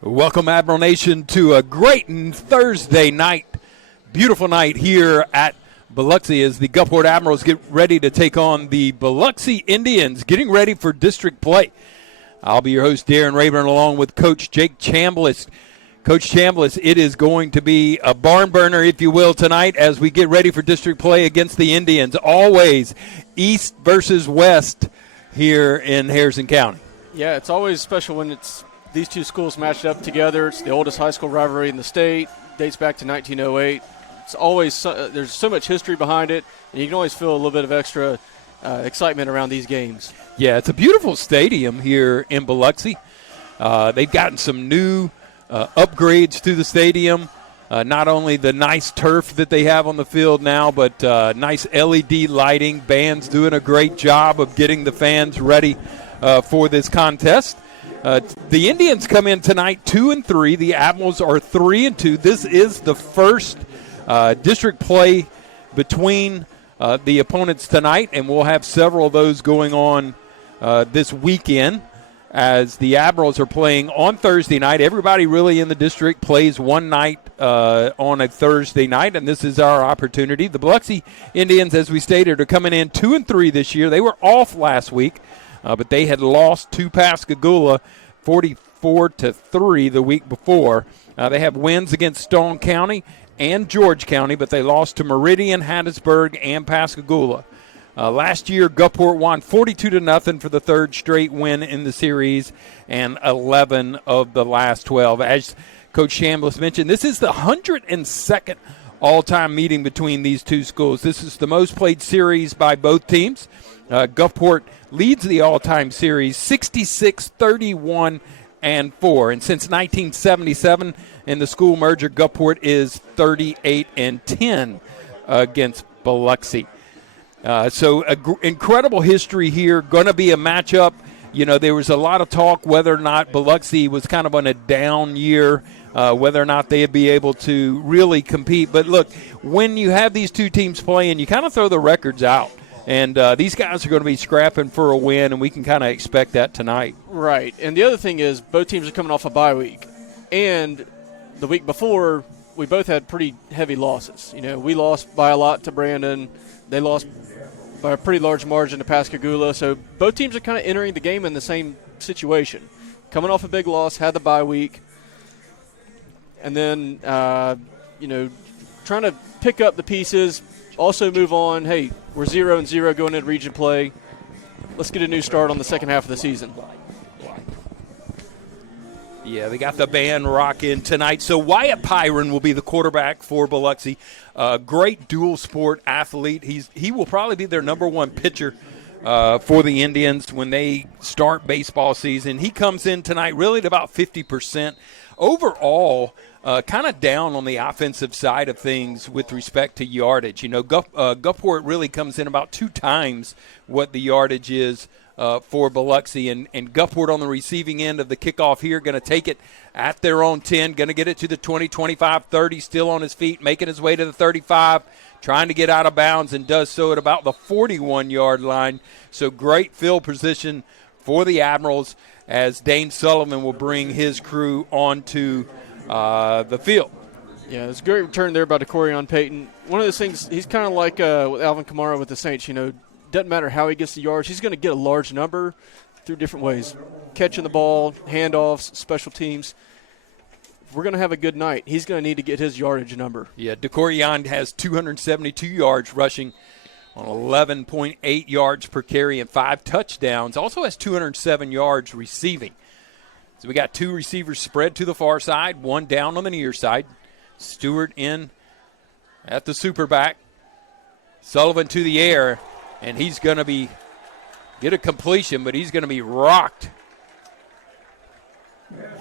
Welcome, Admiral Nation, to a great Thursday night, beautiful night here at Biloxi as the Gulfport Admirals get ready to take on the Biloxi Indians, getting ready for district play. I'll be your host, Darren Rayburn, along with Coach Jake Chambliss. Coach Chambliss, it is going to be a barn burner, if you will, tonight as we get ready for district play against the Indians. Always East versus West here in Harrison County. Yeah, it's always special when it's these two schools matched up together. It's the oldest high school rivalry in the state. Dates back to 1908. It's always there's so much history behind it, and you can always feel a little bit of extra excitement around these games. Yeah, it's a beautiful stadium here in Biloxi. They've gotten some new upgrades to the stadium. Not only the nice turf that they have on the field now, but nice LED lighting. Band's doing a great job of getting the fans ready for this contest. The Indians come in tonight 2-3. The Admirals are 3-2. This is the first district play between the opponents tonight, and we'll have several of those going on this weekend as the Admirals are playing on Thursday night. Everybody really in the district plays one night on a Thursday night, and this is our opportunity. The Biloxi Indians, as we stated, are coming in 2-3 this year. They were off last week. But they had lost to Pascagoula 44-3 the week before. They have wins against Stone County and George County, but they lost to Meridian, Hattiesburg, and Pascagoula. Last year, Gulfport won 42-0 for the third straight win in the series, and 11 of the last 12. As Coach Chambliss mentioned, this is the 102nd all-time meeting between these two schools. This is the most played series by both teams. Gulfport leads the all-time series 66-31-4. And since 1977 in the school merger, Gulfport is 38-10 against Biloxi. So incredible history here. Going to be a matchup. You know, there was a lot of talk whether or not Biloxi was kind of on a down year, whether or not they'd be able to really compete. But look, when you have these two teams playing, you kind of throw the records out. And these guys are going to be scrapping for a win, and we can kind of expect that tonight. Right. And the other thing is both teams are coming off a bye week. And the week before, we both had pretty heavy losses. You know, we lost by a lot to Brandon. They lost by a pretty large margin to Pascagoula. So both teams are kind of entering the game in the same situation. Coming off a big loss, had the bye week. And then, trying to pick up the pieces, also move on. Hey, we're 0-0 going into region play. Let's get a new start on the second half of the season. Yeah, they got the band rocking tonight. So Wyatt Pyron will be the quarterback for Biloxi. Great dual sport athlete. He will probably be their number one pitcher for the Indians when they start baseball season. He comes in tonight really at about 50%. Overall, kind of down on the offensive side of things with respect to yardage. You know, Gulfport really comes in about 2 times what the yardage is for Biloxi. And Gulfport on the receiving end of the kickoff here, going to take it at their own 10, going to get it to the 20, 25, 30, still on his feet, making his way to the 35, trying to get out of bounds, and does so at about the 41-yard line. So great field position for the Admirals as Dane Sullivan will bring his crew onto the field. Yeah, it's a great return there by DeCorian Payton. One of those things, he's kind of like with Alvin Kamara with the Saints. You know, doesn't matter how he gets the yards. He's going to get a large number through different ways. Catching the ball, handoffs, special teams. If we're going to have a good night, he's going to need to get his yardage number. Yeah, DeCorian has 272 yards rushing on 11.8 yards per carry and 5 touchdowns. Also has 207 yards receiving. So we got 2 receivers spread to the far side, 1 down on the near side. Stewart in at the superback. Sullivan to the air, and he's going to get a completion, but he's going to be rocked.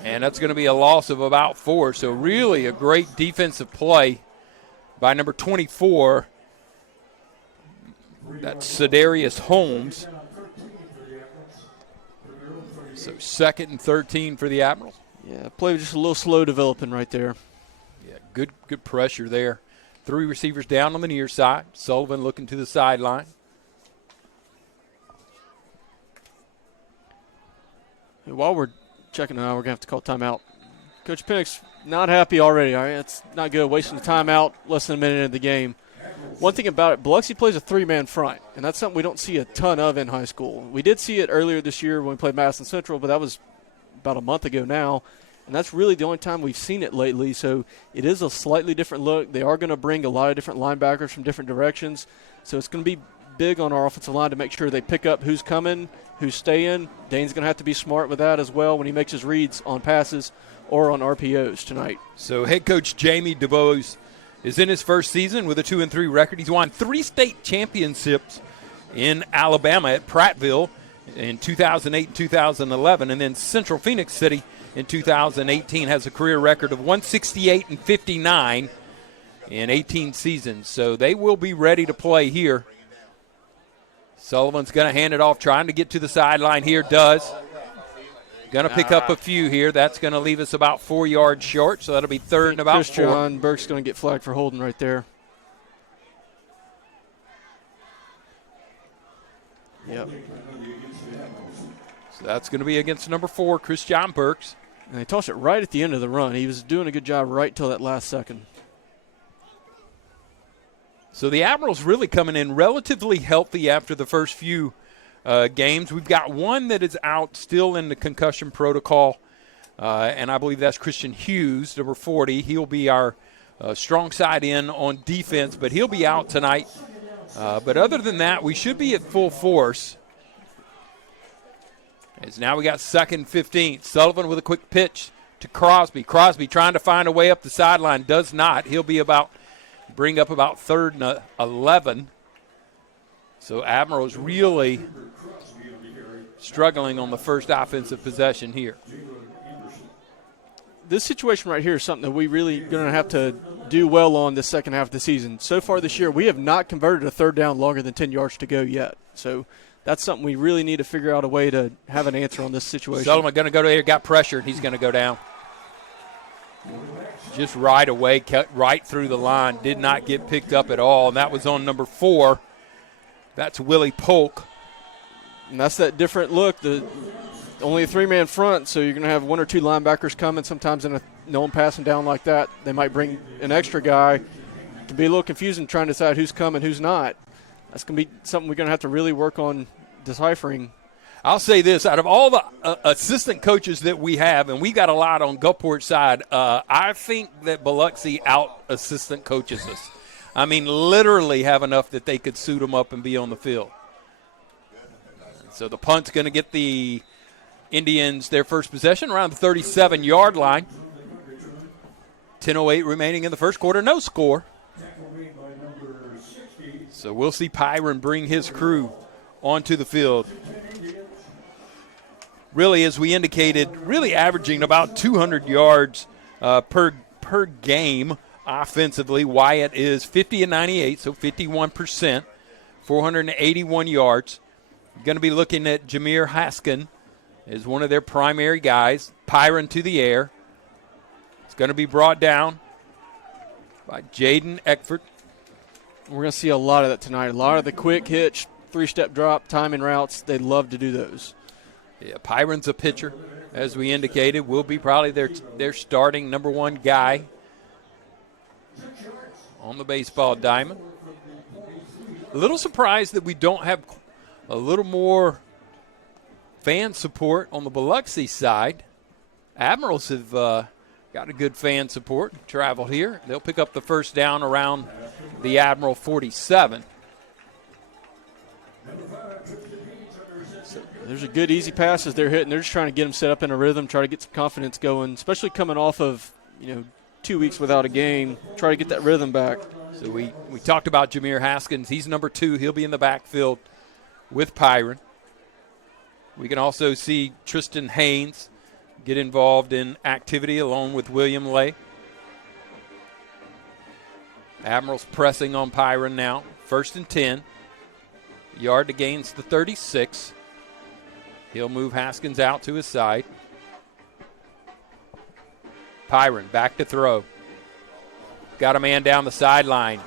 And that's going to be a loss of about 4. So really a great defensive play by number 24. That's Cedarius Holmes. So 2nd and 13 for the Admirals. Yeah, play was just a little slow developing right there. Yeah, good pressure there. 3 receivers down on the near side. Sullivan looking to the sideline. While we're checking it out, we're going to have to call timeout. Coach Penix not happy already. All right, that's not good. Wasting the timeout, less than a minute into the game. One thing about it, Biloxi plays a three-man front, and that's something we don't see a ton of in high school. We did see it earlier this year when we played Madison Central, but that was about a month ago now, and that's really the only time we've seen it lately. So it is a slightly different look. They are going to bring a lot of different linebackers from different directions, so it's going to be big on our offensive line to make sure they pick up who's coming, who's staying. Dane's going to have to be smart with that as well when he makes his reads on passes or on RPOs tonight. So head coach Jamie DeBose is in his first season with a 2-3 record. He's won 3 state championships in Alabama at Prattville in 2008 and 2011, and then Central Phoenix City in 2018 has a career record of 168 and 59 in 18 seasons. So they will be ready to play here. Sullivan's going to hand it off, trying to get to the sideline here, does. Going to pick up a few here. That's going to leave us about 4 yards short, so that'll be third and about 4. Christian Burke's going to get flagged for holding right there. Yep. So that's going to be against number 4, Christian Burks. And they tossed it right at the end of the run. He was doing a good job right till that last second. So the Admirals really coming in relatively healthy after the first few games. We've got one that is out still in the concussion protocol, and I believe that's Christian Hughes, number 40. He'll be our strong side in on defense, but he'll be out tonight. But other than that, we should be at full force. As now we got 2nd 15. Sullivan with a quick pitch to Crosby. Crosby trying to find a way up the sideline. Does not. He'll be bring up about 3rd and 11. So Admirals really struggling on the first offensive possession here. This situation right here is something that we really going to have to do well on this second half of the season. So far this year, we have not converted a 3rd down longer than 10 yards to go yet. So that's something we really need to figure out a way to have an answer on this situation. Sullivan going to go there, got pressured. He's going to go down. Just right away, cut right through the line. Did not get picked up at all, and that was on number 4. That's Willie Polk. And that's that different look. Only a 3-man front, so you're going to have 1 or 2 linebackers coming. Sometimes in no one passing down like that, they might bring an extra guy. It can be a little confusing trying to decide who's coming, who's not. That's going to be something we're going to have to really work on deciphering. I'll say this, out of all the assistant coaches that we have, and we got a lot on Gulfport side, I think that Biloxi out-assistant coaches us. I mean, literally have enough that they could suit them up and be on the field. So the punt's going to get the Indians their first possession around the 37-yard line. 10:08 remaining in the first quarter, no score. So we'll see Pyron bring his crew onto the field. Really, as we indicated, really averaging about 200 yards per game offensively. Wyatt is 50 and 98, so 51%, 481 yards. Going to be looking at Jameer Haskin as one of their primary guys. Pyron to the air. It's going to be brought down by Jaden Eckford. We're going to see a lot of that tonight. A lot of the quick hitch, 3-step drop, timing routes. They love to do those. Yeah, Pyron's a pitcher, as we indicated. Will be probably their starting number 1 guy on the baseball diamond. A little surprised that we don't have a little more fan support on the Biloxi side. Admirals have got a good fan support, traveled here. They'll pick up the first down around the Admiral 47. So there's a good easy passes they're hitting. They're just trying to get them set up in a rhythm, try to get some confidence going, especially coming off of 2 weeks without a game, try to get that rhythm back. So we talked about Jameer Haskins. He's number 2. He'll be in the backfield with Pyron. We can also see Tristan Haynes get involved in activity along with William Lay. Admirals pressing on Pyron now. 1st and 10. Yard to gain's the 36. He'll move Haskins out to his side. Pyron back to throw. Got a man down the sideline.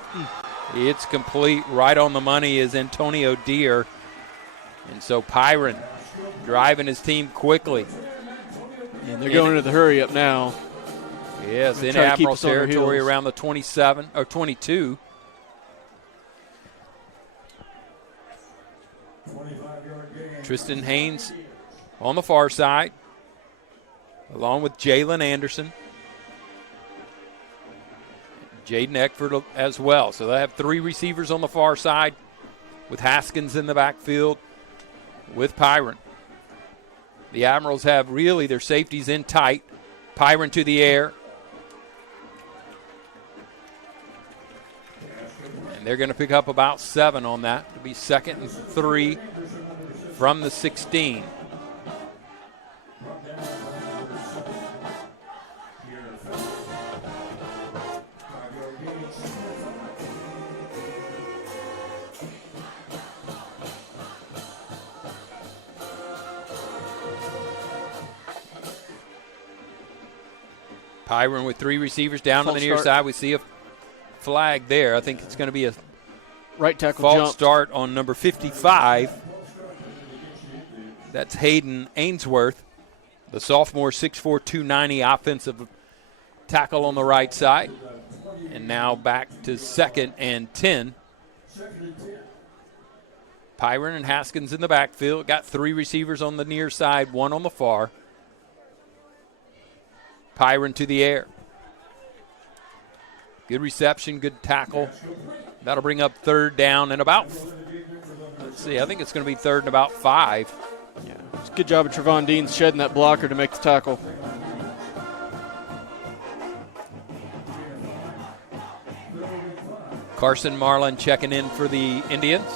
It's complete. Right on the money is Antonio Deere. And so Pyron driving his team quickly. And they're going into the hurry up now. Yes, in try to keep Admiral us on our territory heels. around the 27 or 22. Tristan Haynes on the far side, along with Jalen Anderson. Jaden Eckford as well. So they have 3 receivers on the far side with Haskins in the backfield with Pyron. The Admirals have really their safeties in tight. Pyron to the air. And they're going to pick up about 7 on that. It'll be 2nd and 3 from the 16. Pyron with 3 receivers down on the near side. We see a flag there. I think it's going to be a right tackle false jump. Start on number 55. That's Hayden Ainsworth, the sophomore, 6'4", 290 offensive tackle on the right side. And now back to 2nd and 10. Pyron and Haskins in the backfield. Got 3 receivers on the near side, 1 on the far. Pyron to the air. Good reception, good tackle. That'll bring up 3rd down and about, let's see, I think it's going to be 3rd and about 5. Yeah, it's a good job of Trevon Deans shedding that blocker to make the tackle. Carson Marlin checking in for the Indians.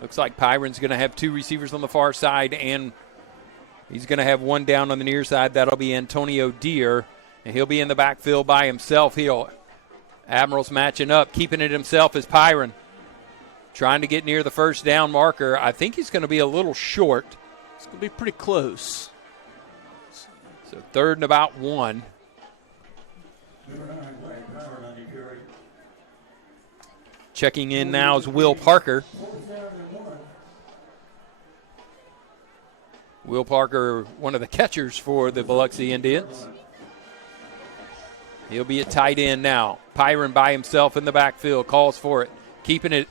Looks like Pyron's going to have 2 receivers on the far side, and he's going to have 1 down on the near side. That'll be Antonio Deere, and he'll be in the backfield by himself. Admirals matching up, keeping it himself is Pyron. Trying to get near the 1st down marker. I think he's going to be a little short. It's going to be pretty close. So 3rd and about 1. Checking in now is Will Parker. Will Parker, one of the catchers for the Biloxi Indians. He'll be at tight end now. Pyron by himself in the backfield, calls for it. Keeping it,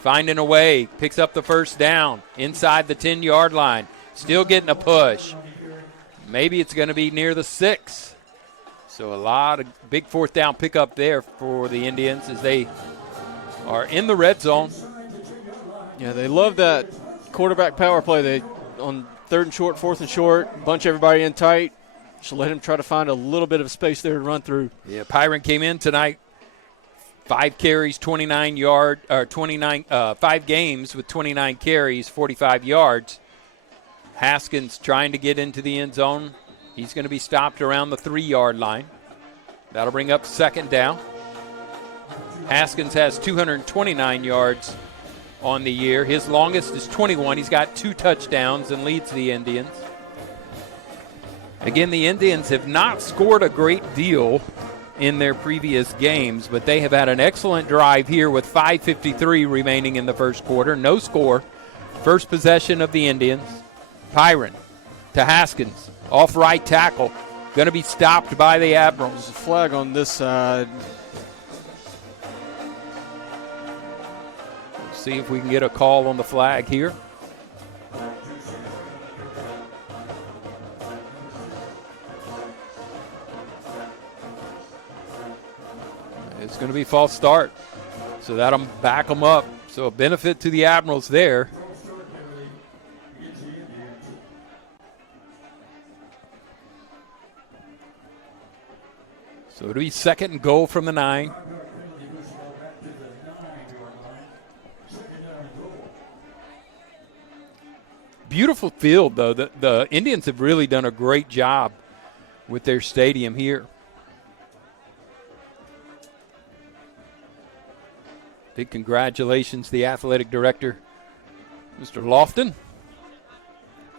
finding a way, picks up the 1st down inside the 10-yard line. Still getting a push. Maybe it's going to be near the 6. So a lot of big 4th down pickup there for the Indians as they are in the red zone. Yeah, they love that quarterback power play. They on 3rd and short, 4th and short, bunch everybody in tight. Just let him try to find a little bit of space there to run through. Yeah, Pyron came in tonight, 5 carries, 5 games with 29 carries, 45 yards. Haskins trying to get into the end zone. He's going to be stopped around the 3-yard line. That'll bring up 2nd down. Haskins has 229 yards on the year. His longest is 21. He's got 2 touchdowns and leads the Indians. Again, the Indians have not scored a great deal in their previous games, but they have had an excellent drive here with 5:53 remaining in the 1st quarter. No score. 1st possession of the Indians. Pyron to Haskins. Off right tackle. Going to be stopped by the Admirals. There's a flag on this side. See if we can get a call on the flag here. It's going to be false start. So that'll back them up. So a benefit to the Admirals there. So it'll be 2nd and goal from the 9. Beautiful field, though. The Indians have really done a great job with their stadium here. Big congratulations to the athletic director, Mr. Lofton,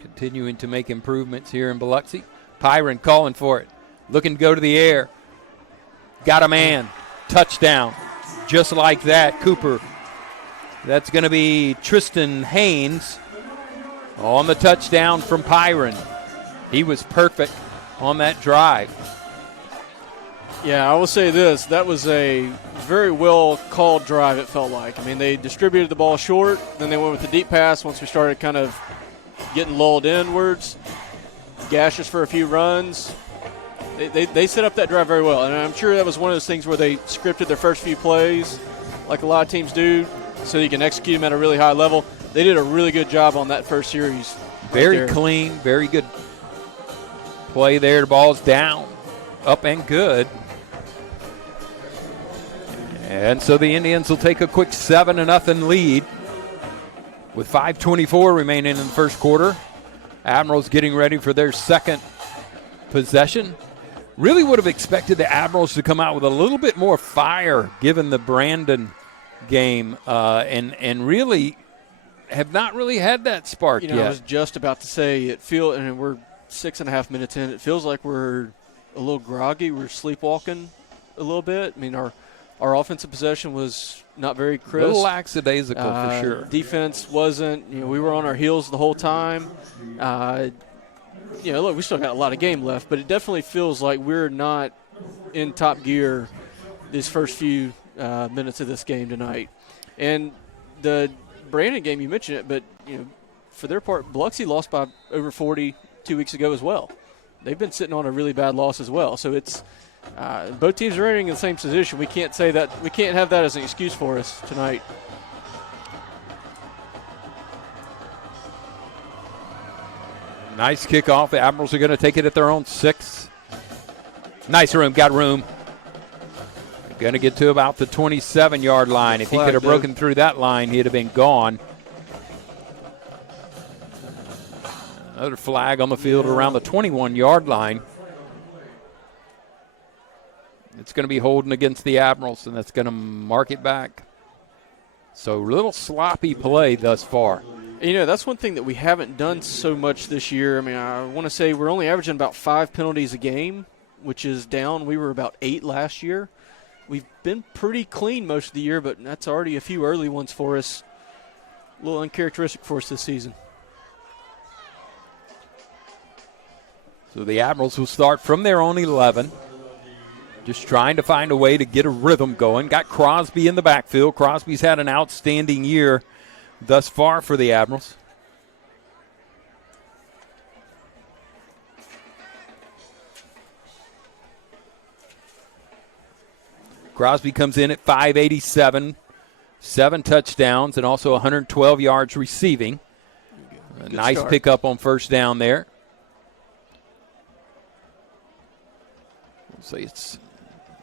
continuing to make improvements here in Biloxi. Pyron calling for it, looking to go to the air. Got a man, touchdown, just like that. Cooper, that's going to be Tristan Haynes on the touchdown from Pyron. He was perfect on that drive. Yeah, I will say this. That was a very well called drive, it felt like. I mean, they distributed the ball short, then they went with the deep pass once we started kind of getting lulled inwards, gashed us for a few runs. They set up that drive very well, and I'm sure that was one of those things where they scripted their first few plays like a lot of teams do so you can execute them at a really high level. They did a really good job on that first series. Very clean, very good play there. The ball's down, up and good. And so the Indians will take a quick 7-0 lead with 5:24 remaining in the first quarter. Admirals getting ready for their second possession. Really would have expected the Admirals to come out with a little bit more fire given the Brandon game, and really have not really had that spark yet. I was just about to say and we're 6.5 minutes in. It feels like we're a little groggy. We're sleepwalking a little bit. I mean, our offensive possession was not very crisp. A little lackadaisical for sure. Defense wasn't. We were on our heels the whole time. Look, we still got a lot of game left, but it definitely feels like we're not in top gear these first few minutes of this game tonight. And the Brandon game, you mentioned it, but for their part, Biloxi lost by over 40 2 weeks ago as well. They've been sitting on a really bad loss as well. So it's both teams are entering in the same position. We can't say that. We can't have that as an excuse for us tonight. Nice kickoff. The Admirals are going to take it at their own 6. Nice room. Got room. Going to get to about the 27-yard line. If he could have broken through that line, he'd have been gone. Another flag on the field around the 21-yard line. It's going to be holding against the Admirals, and that's going to mark it back. So a little sloppy play thus far. That's one thing that we haven't done so much this year. I mean, I want to say we're only averaging about 5 penalties a game, which is down. We were about 8 last year. We've been pretty clean most of the year, but that's already a few early ones for us. A little uncharacteristic for us this season. So the Admirals will start from their own 11. Just trying to find a way to get a rhythm going. Got Crosby in the backfield. Crosby's had an outstanding year thus far for the Admirals. Crosby comes in at 587, 7 touchdowns, and also 112 yards receiving. A nice start. pickup on first down there. We'll say it's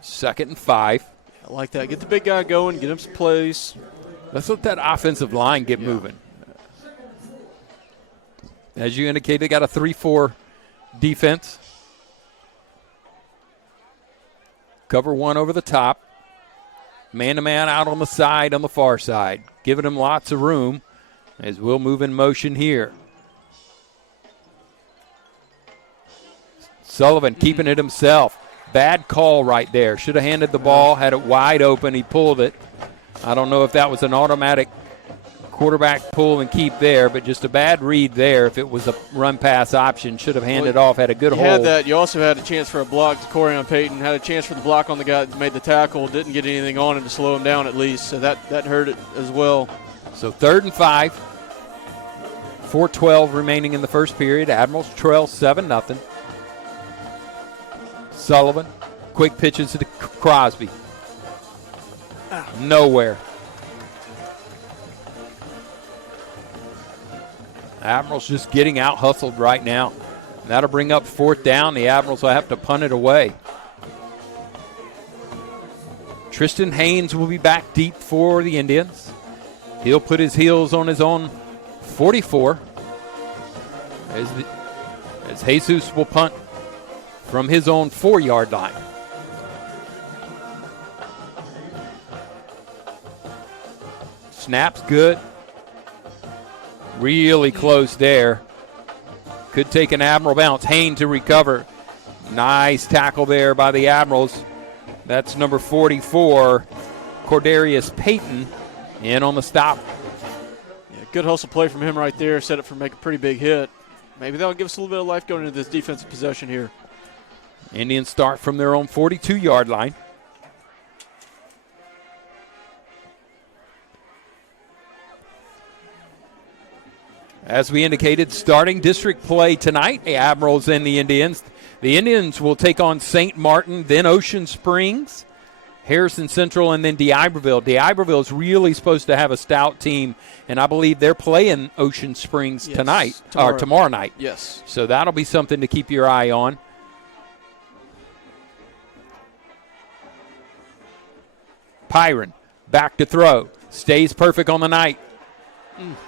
2nd and 5. I like that. Get the big guy going, get him some plays. Let's let that offensive line get moving. As you indicated, they got a 3-4 defense. Cover 1 over the top. Man-to-man out on the side, on the far side. Giving him lots of room as we'll move in motion here. Sullivan keeping it himself. Bad call right there. Should have handed the ball, had it wide open. He pulled it. I don't know if that was an automatic quarterback pull and keep there, but just a bad read there. If it was a run-pass option, should have handed off, had a good hold. You had that. You also had a chance for a block to Corian Payton, had a chance for the block on the guy that made the tackle, didn't get anything on him to slow him down at least, so that hurt it as well. So 3rd and 5, 4:12 remaining in the first period. Admirals trail 7-0. Sullivan, quick pitches to Crosby. Nowhere. Admirals just getting out hustled right now. That'll bring up 4th down. The Admirals will have to punt it away. Tristan Haynes will be back deep for the Indians. He'll put his heels on his own 44 as Jesus will punt from his own 4-yard line. Snap's good. Really close there. Could take an Admiral bounce. Haynes to recover. Nice tackle there by the Admirals. That's number 44, Cordarius Payton, in on the stop. Yeah, good hustle play from him right there. Set up for make a pretty big hit. maybe that'll give us a little bit of life going into this defensive possession here. Indians start from their own 42-yard line. As we indicated, starting district play tonight, the Admirals and the Indians. The Indians will take on St. Martin, then Ocean Springs, Harrison Central, and then D'Iberville. D'Iberville is really supposed to have a stout team, and I believe they're playing Ocean Springs tonight, or tomorrow night. Yes. So that'll be something to keep your eye on. Pyron, back to throw. Stays perfect on the night.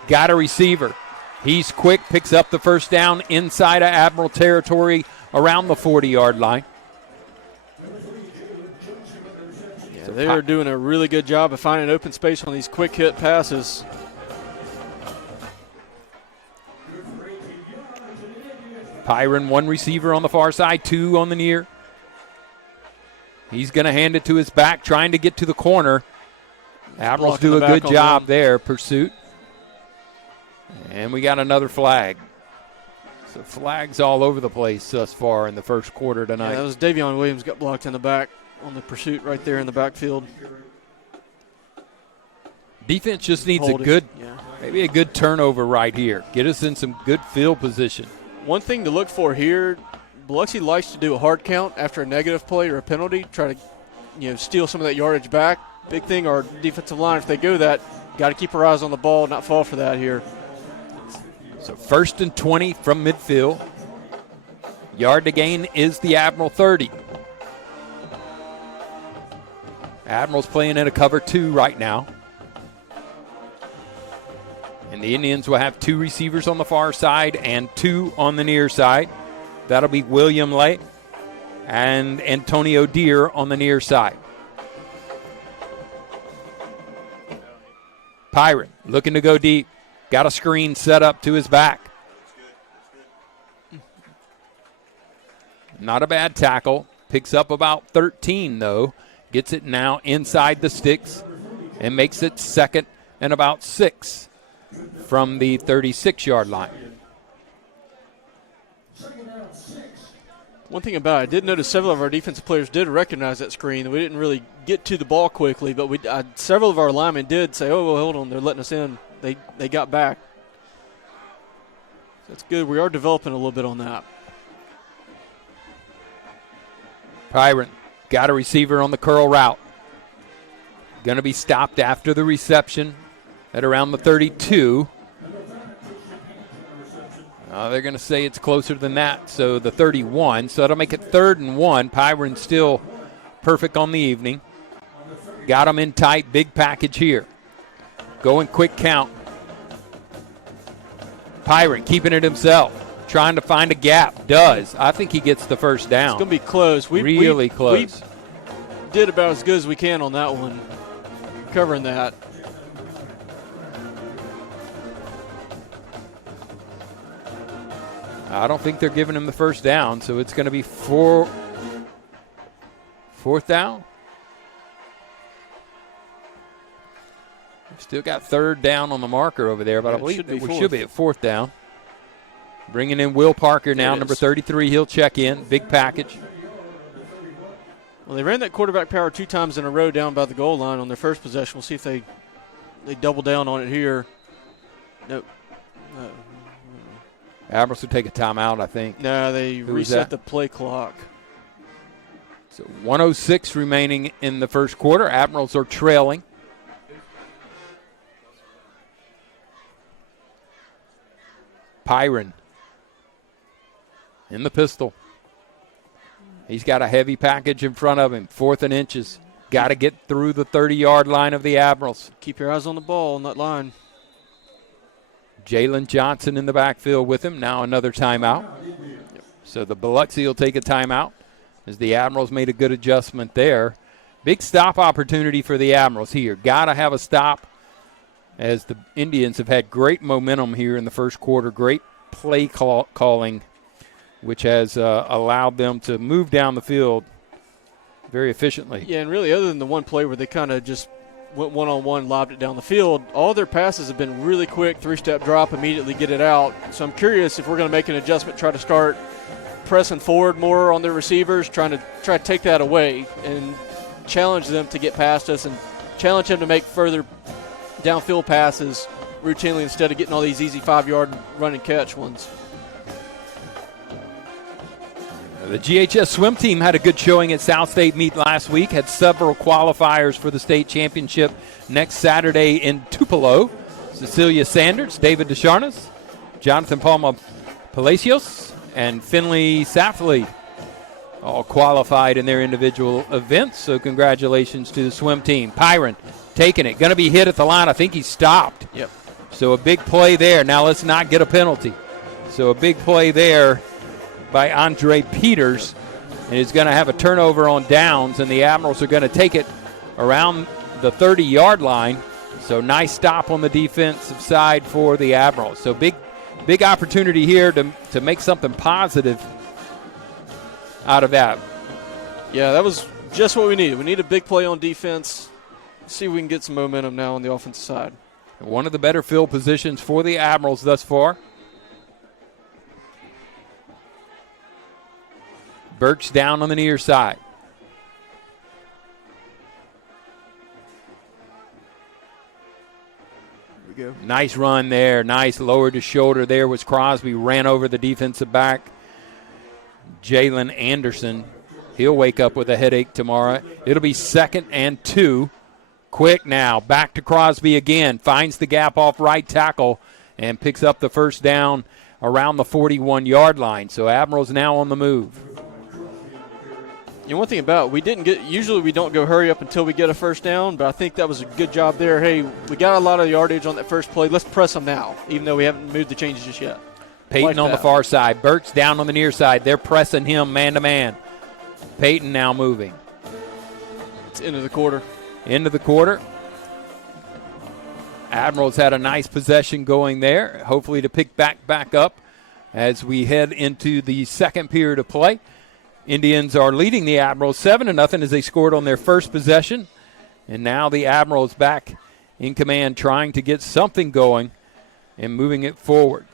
Got a receiver. He's quick, picks up the first down inside of Admiral territory around the 40-yard line. Yeah, they are doing a really good job of finding open space on these quick hit passes. Pyron, one receiver on the far side, two on the near. He's going to hand it to his back, trying to get to the corner. Admirals do a good job there, pursuit. And we got another flag. So flags all over the place thus far in the first quarter tonight. Yeah, that was Davion Williams got blocked in the back on the pursuit right there in the backfield. Defense just needs maybe a good turnover right here. Get us in some good field position. One thing to look for here, Biloxi likes to do a hard count after a negative play or a penalty, try to steal some of that yardage back. Big thing, our defensive line, if they go that, got to keep our eyes on the ball, not fall for that here. So 1st and 20 from midfield. Yard to gain is the Admiral 30. Admiral's playing in a cover 2 right now. And the Indians will have 2 receivers on the far side and 2 on the near side. That'll be William Lay and Antonio Deere on the near side. Pyron looking to go deep. Got a screen set up to his back. Not a bad tackle. Picks up about 13, though. Gets it now inside the sticks and makes it 2nd and about 6 from the 36-yard line. One thing about it, I did notice several of our defensive players did recognize that screen. We didn't really get to the ball quickly, but several of our linemen did say, oh, well, hold on, they're letting us in. They got back. So that's good. We are developing a little bit on that. Pyron got a receiver on the curl route. Going to be stopped after the reception at around the 32. They're going to say it's closer than that, so the 31. So that'll make it 3rd and 1. Pyron still perfect on the evening. Got him in tight, big package here. Going quick count. Pyron keeping it himself. Trying to find a gap. Does. I think he gets the first down. It's going to be close. Really close. We did about as good as we can on that one, covering that. I don't think they're giving him the first down, so it's going to be 4th down. We've still got 3rd down on the marker over there, but I believe we should be at 4th down. Bringing in Will Parker now, number 33. He'll check in. Big package. Well, they ran that quarterback power 2 times in a row down by the goal line on their first possession. We'll see if they double down on it here. Nope. Admirals will take a timeout, I think. No, they reset the play clock. So 1:06 remaining in the first quarter. Admirals are trailing. Pyron in the pistol. He's got a heavy package in front of him. 4th and inches. Got to get through the 30-yard line of the Admirals. Keep your eyes on the ball on that line. Jalen Johnson in the backfield with him. Now another timeout. Yep. So the Biloxi will take a timeout as the Admirals made a good adjustment there. Big stop opportunity for the Admirals here. Got to have a stop as the Indians have had great momentum here in the first quarter. Great play calling, which has allowed them to move down the field very efficiently. Yeah, and really other than the one play where they kind of just went one-on-one, lobbed it down the field. All their passes have been really quick, three-step drop, immediately get it out. So I'm curious if we're going to make an adjustment, try to start pressing forward more on their receivers, try to take that away and challenge them to get past us and challenge them to make further downfield passes routinely instead of getting all these easy 5-yard run and catch ones. The GHS swim team had a good showing at South State Meet last week, had several qualifiers for the state championship next Saturday in Tupelo. Cecilia Sanders, David Descharnes, Jonathan Palma Palacios, and Finley Safley all qualified in their individual events, so congratulations to the swim team. Pyron taking it, going to be hit at the line. I think he stopped. Yep. So a big play there. Now let's not get a penalty. So a big play there by Andre Peters, and he's going to have a turnover on downs, and the Admirals are going to take it around the 30-yard line. So nice stop on the defensive side for the Admirals. So big opportunity here to make something positive out of that. Yeah, that was just what we needed. We need a big play on defense. See if we can get some momentum now on the offensive side. One of the better field positions for the Admirals thus far. Burks down on the near side. Here we go. Nice run there. Nice lower to shoulder there was Crosby. Ran over the defensive back, Jalen Anderson. He'll wake up with a headache tomorrow. It'll be 2nd and 2. Quick now. Back to Crosby again. Finds the gap off right tackle and picks up the first down around the 41-yard line. So Admirals now on the move. You know, one thing about usually we don't go hurry up until we get a first down, but I think that was a good job there. Hey, we got a lot of yardage on that first play. Let's press them now, even though we haven't moved the changes just yet. Peyton on the far side. Burks down on the near side. They're pressing him man-to-man. Peyton now moving. It's end of the quarter. End of the quarter. Admirals had a nice possession going there, hopefully to pick back up as we head into the second period of play. Indians are leading the Admirals 7-0 as they scored on their first possession. And now the Admirals back in command, trying to get something going and moving it forward.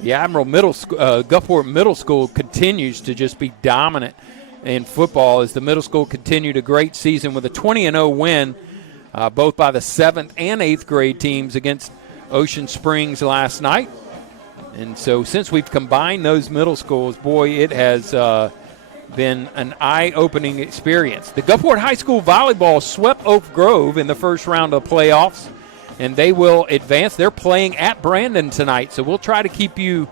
The Gulfport Middle School continues to just be dominant in football as the middle school continued a great season with a 20-0 win, both by the 7th and 8th grade teams against Ocean Springs last night. And so since we've combined those middle schools, boy, it has been an eye-opening experience. The Gulfport High School volleyball swept Oak Grove in the first round of the playoffs, and they will advance. They're playing at Brandon tonight, so we'll try to keep you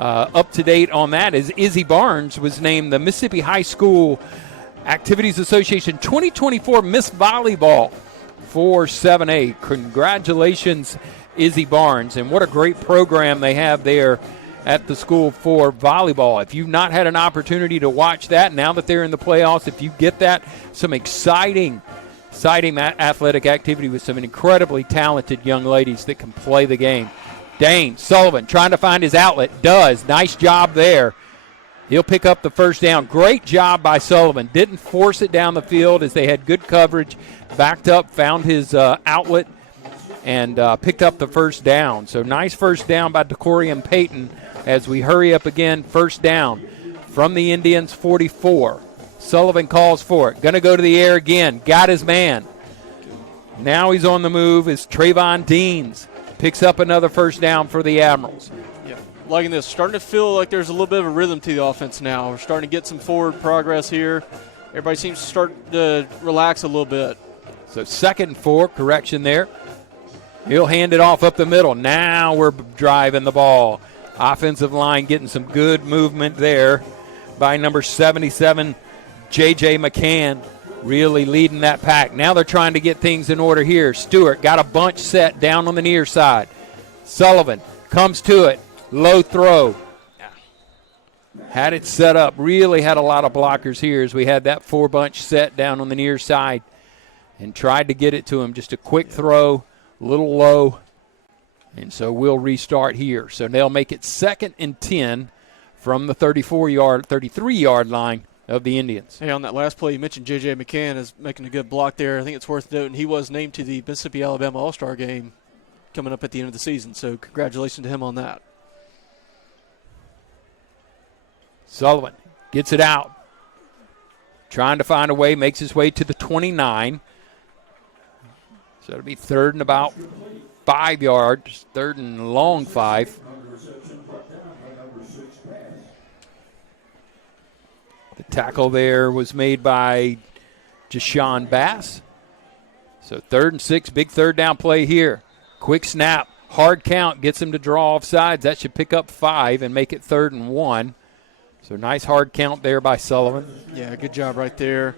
up to date on that, as Izzy Barnes was named the Mississippi High School Activities Association 2024 Miss Volleyball for 7A. Congratulations, Izzy Barnes, and what a great program they have there at the school for volleyball. If you've not had an opportunity to watch that, now that they're in the playoffs, if you get that, some exciting athletic activity with some incredibly talented young ladies that can play the game. Dane Sullivan trying to find his outlet. Does. Nice job there. He'll pick up the first down. Great job by Sullivan. Didn't force it down the field as they had good coverage. Backed up, found his outlet, and picked up the first down. So nice first down by Decorian Payton as we hurry up again. First down from the Indians 44. Sullivan calls for it. Going to go to the air again. Got his man. Now he's on the move as Trayvon Deans picks up another first down for the Admirals. Yeah, liking this. Starting to feel like there's a little bit of a rhythm to the offense now. We're starting to get some forward progress here. Everybody seems to start to relax a little bit. So 2nd and 4, correction there. He'll hand it off up the middle. Now we're driving the ball. Offensive line getting some good movement there by number 77, J.J. McCann, really leading that pack. Now they're trying to get things in order here. Stewart got a bunch set down on the near side. Sullivan comes to it. Low throw. Had it set up. Really had a lot of blockers here as we had that 4-bunch set down on the near side and tried to get it to him. Just a quick throw, a little low. And so we'll restart here. So they'll make it 2nd and 10 from the 33-yard line of the Indians. Hey, on that last play, you mentioned J.J. McCann is making a good block there. I think it's worth noting he was named to the Mississippi-Alabama All-Star game coming up at the end of the season, so congratulations to him on that. Sullivan gets it out. Trying to find a way, makes his way to the 29. So it'll be third and about 5 yards, third and long 5. The tackle there was made by Jashawn Bass. So 3rd and 6, big third down play here. Quick snap, hard count, gets him to draw off sides. That should pick up 5 and make it 3rd and 1. So nice hard count there by Sullivan. Yeah, good job right there.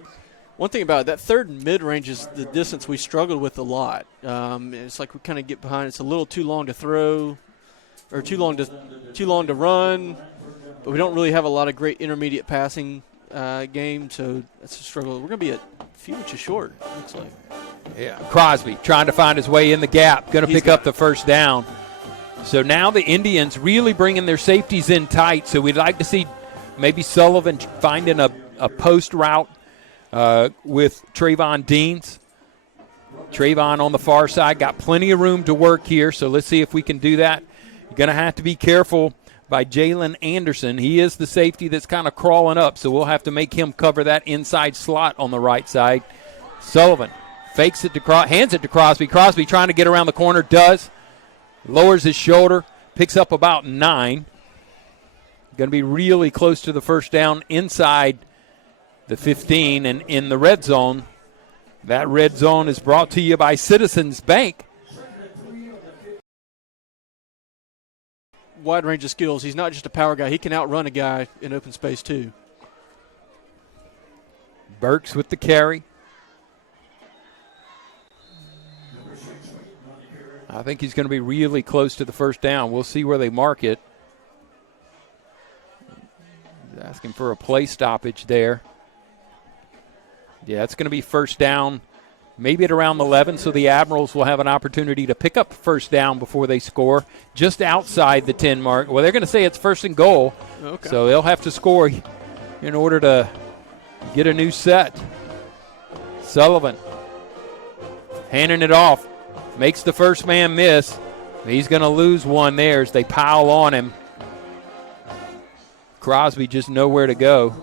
One thing about it, that third and mid-range is the distance we struggled with a lot. It's like we kind of get behind. It's a little too long to throw or too long to run, but we don't really have a lot of great intermediate passing game, so that's a struggle. We're going to be a few inches short, it looks like. Yeah, Crosby trying to find his way in the gap, going to pick up the first down. So now the Indians really bringing their safeties in tight, so we'd like to see maybe Sullivan finding a post route with Trayvon Deans. Trayvon on the far side, got plenty of room to work here, so let's see if we can do that. You're going to have to be careful by Jalen Anderson. He is the safety that's kind of crawling up, so we'll have to make him cover that inside slot on the right side. Sullivan fakes it to hands it to Crosby. Crosby trying to get around the corner, does. Lowers his shoulder, picks up about 9. Going to be really close to the first down inside the 15 and in the red zone. That red zone is brought to you by Citizens Bank. Wide range of skills. He's not just a power guy. He can outrun a guy in open space too. Burks with the carry. I think he's going to be really close to the first down. We'll see where they mark it. Asking for a play stoppage there. Yeah, it's going to be first down, maybe at around 11, so the Admirals will have an opportunity to pick up first down before they score, just outside the 10 mark. Well, they're going to say it's first and goal, so they'll have to score in order to get a new set. Sullivan handing it off, makes the first man miss. He's going to lose one there as they pile on him. Crosby just nowhere to go.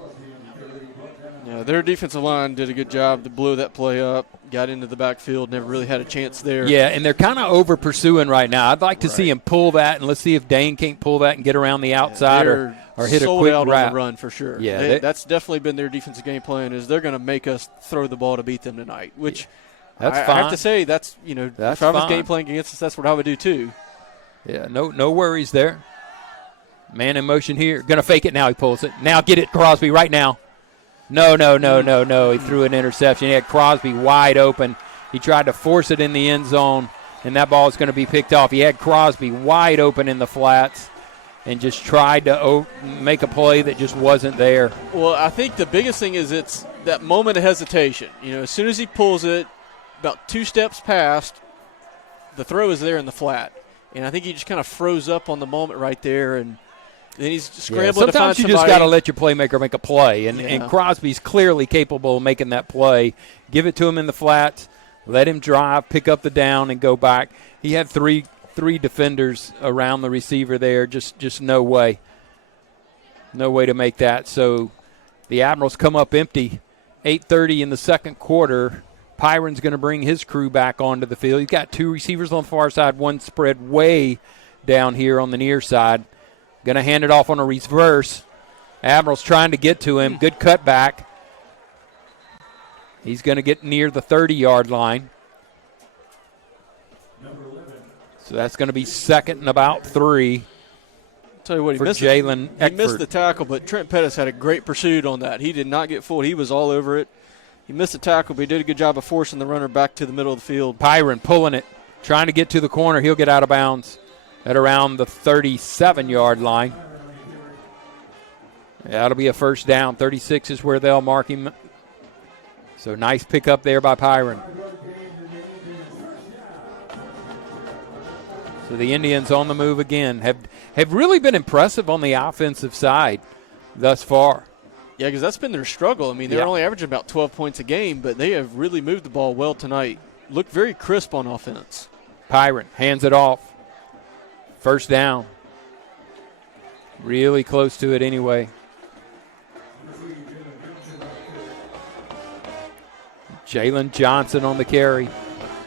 Yeah, their defensive line did a good job to blow that play up, got into the backfield, never really had a chance there. Yeah, and they're kind of over-pursuing right now. I'd like to see him pull that, and let's see if Dane can't pull that and get around the outside or hit a quick out wrap. On the run for sure. Yeah, that's definitely been their defensive game plan is they're going to make us throw the ball to beat them tonight, which that's I fine. have to say if I was game playing against us, that's what I would do too. Yeah, no worries there. Man in motion here. Going to fake it now. He pulls it. Now get it, Crosby, right now. No. He threw an interception. He had Crosby wide open. He tried to force it in the end zone, and that ball is going to be picked off. He had Crosby wide open in the flats and just tried to make a play that just wasn't there. Well, I think the biggest thing is it's that moment of hesitation. As soon as he pulls it, about 2 steps past, the throw is there in the flat. And I think he just kind of froze up on the moment right there, and then he's scrambling to find somebody. Sometimes you just got to let your playmaker make a play, and Crosby's clearly capable of making that play. Give it to him in the flats, let him drive, pick up the down, and go back. He had three defenders around the receiver there. Just no way. No way to make that. So the Admirals come up empty. 8:30 in the second quarter. Pyron's going to bring his crew back onto the field. He's got 2 receivers on the far side, one spread way down here on the near side. Going to hand it off on a reverse. Admiral's trying to get to him. Good cutback. He's going to get near the 30-yard line. So that's going to be second and about 3. Tell you what, he missed the tackle, but Trent Pettis had a great pursuit on that. He did not get fooled. He was all over it. He missed the tackle, but he did a good job of forcing the runner back to the middle of the field. Pyron pulling it, trying to get to the corner. He'll get out of bounds at around the 37-yard line. That'll be a first down. 36 is where they'll mark him. So nice pickup there by Pyron. So the Indians on the move again have really been impressive on the offensive side thus far. Yeah, because that's been their struggle. I mean, they're only averaging about 12 points a game, but they have really moved the ball well tonight. Looked very crisp on offense. Pyron hands it off. First down. Really close to it anyway. Jalen Johnson on the carry.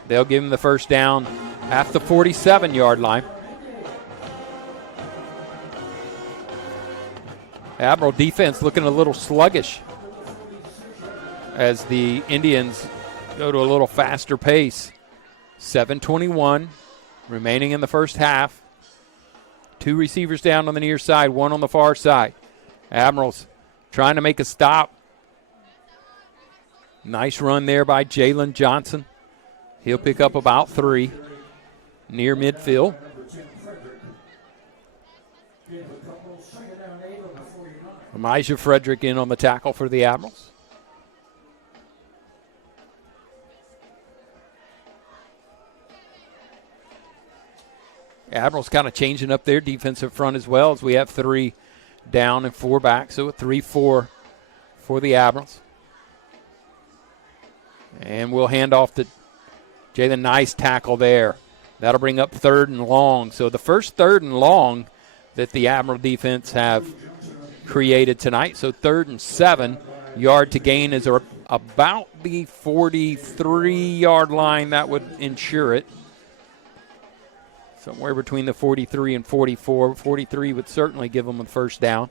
They'll give him the first down at the 47-yard line. Admiral defense looking a little sluggish as the Indians go to a little faster pace. 7:21 remaining in the first half. 2 receivers down on the near side, 1 on the far side. Admirals trying to make a stop. Nice run there by Jalen Johnson. He'll pick up about 3 near midfield. Elijah Frederick in on the tackle for the Admirals. Admirals kind of changing up their defensive front as well, as we have 3 down and 4 back, so a 3-4 for the Admirals. And we'll hand off to Jalen. Nice tackle there. That'll bring up 3rd and long. So the first 3rd and long that the Admiral defense have created tonight. So 3rd and 7. Yard to gain is about the 43-yard line. That would ensure it. Somewhere between the 43 and 44. 43 would certainly give them a first down.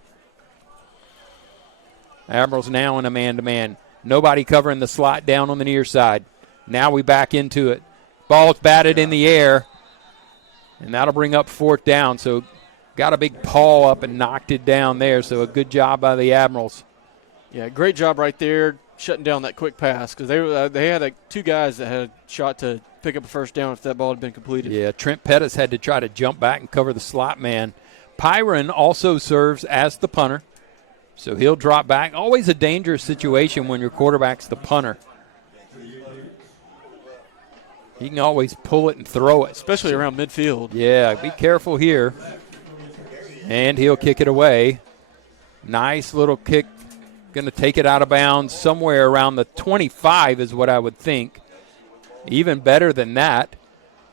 Admirals now in a man-to-man. Nobody covering the slot down on the near side. Now we back into it. Ball's batted in the air, and that'll bring up 4th down. So got a big paw up and knocked it down there. So a good job by the Admirals. Yeah, great job right there shutting down that quick pass, because they had 2 guys that had a shot to pick up a first down if that ball had been completed. Yeah, Trent Pettis had to try to jump back and cover the slot man. Pyron also serves as the punter, so he'll drop back. Always a dangerous situation when your quarterback's the punter. He can always pull it and throw it. Especially around midfield. Yeah, be careful here. And he'll kick it away. Nice little kick. Going to take it out of bounds somewhere around the 25 is what I would think. Even better than that.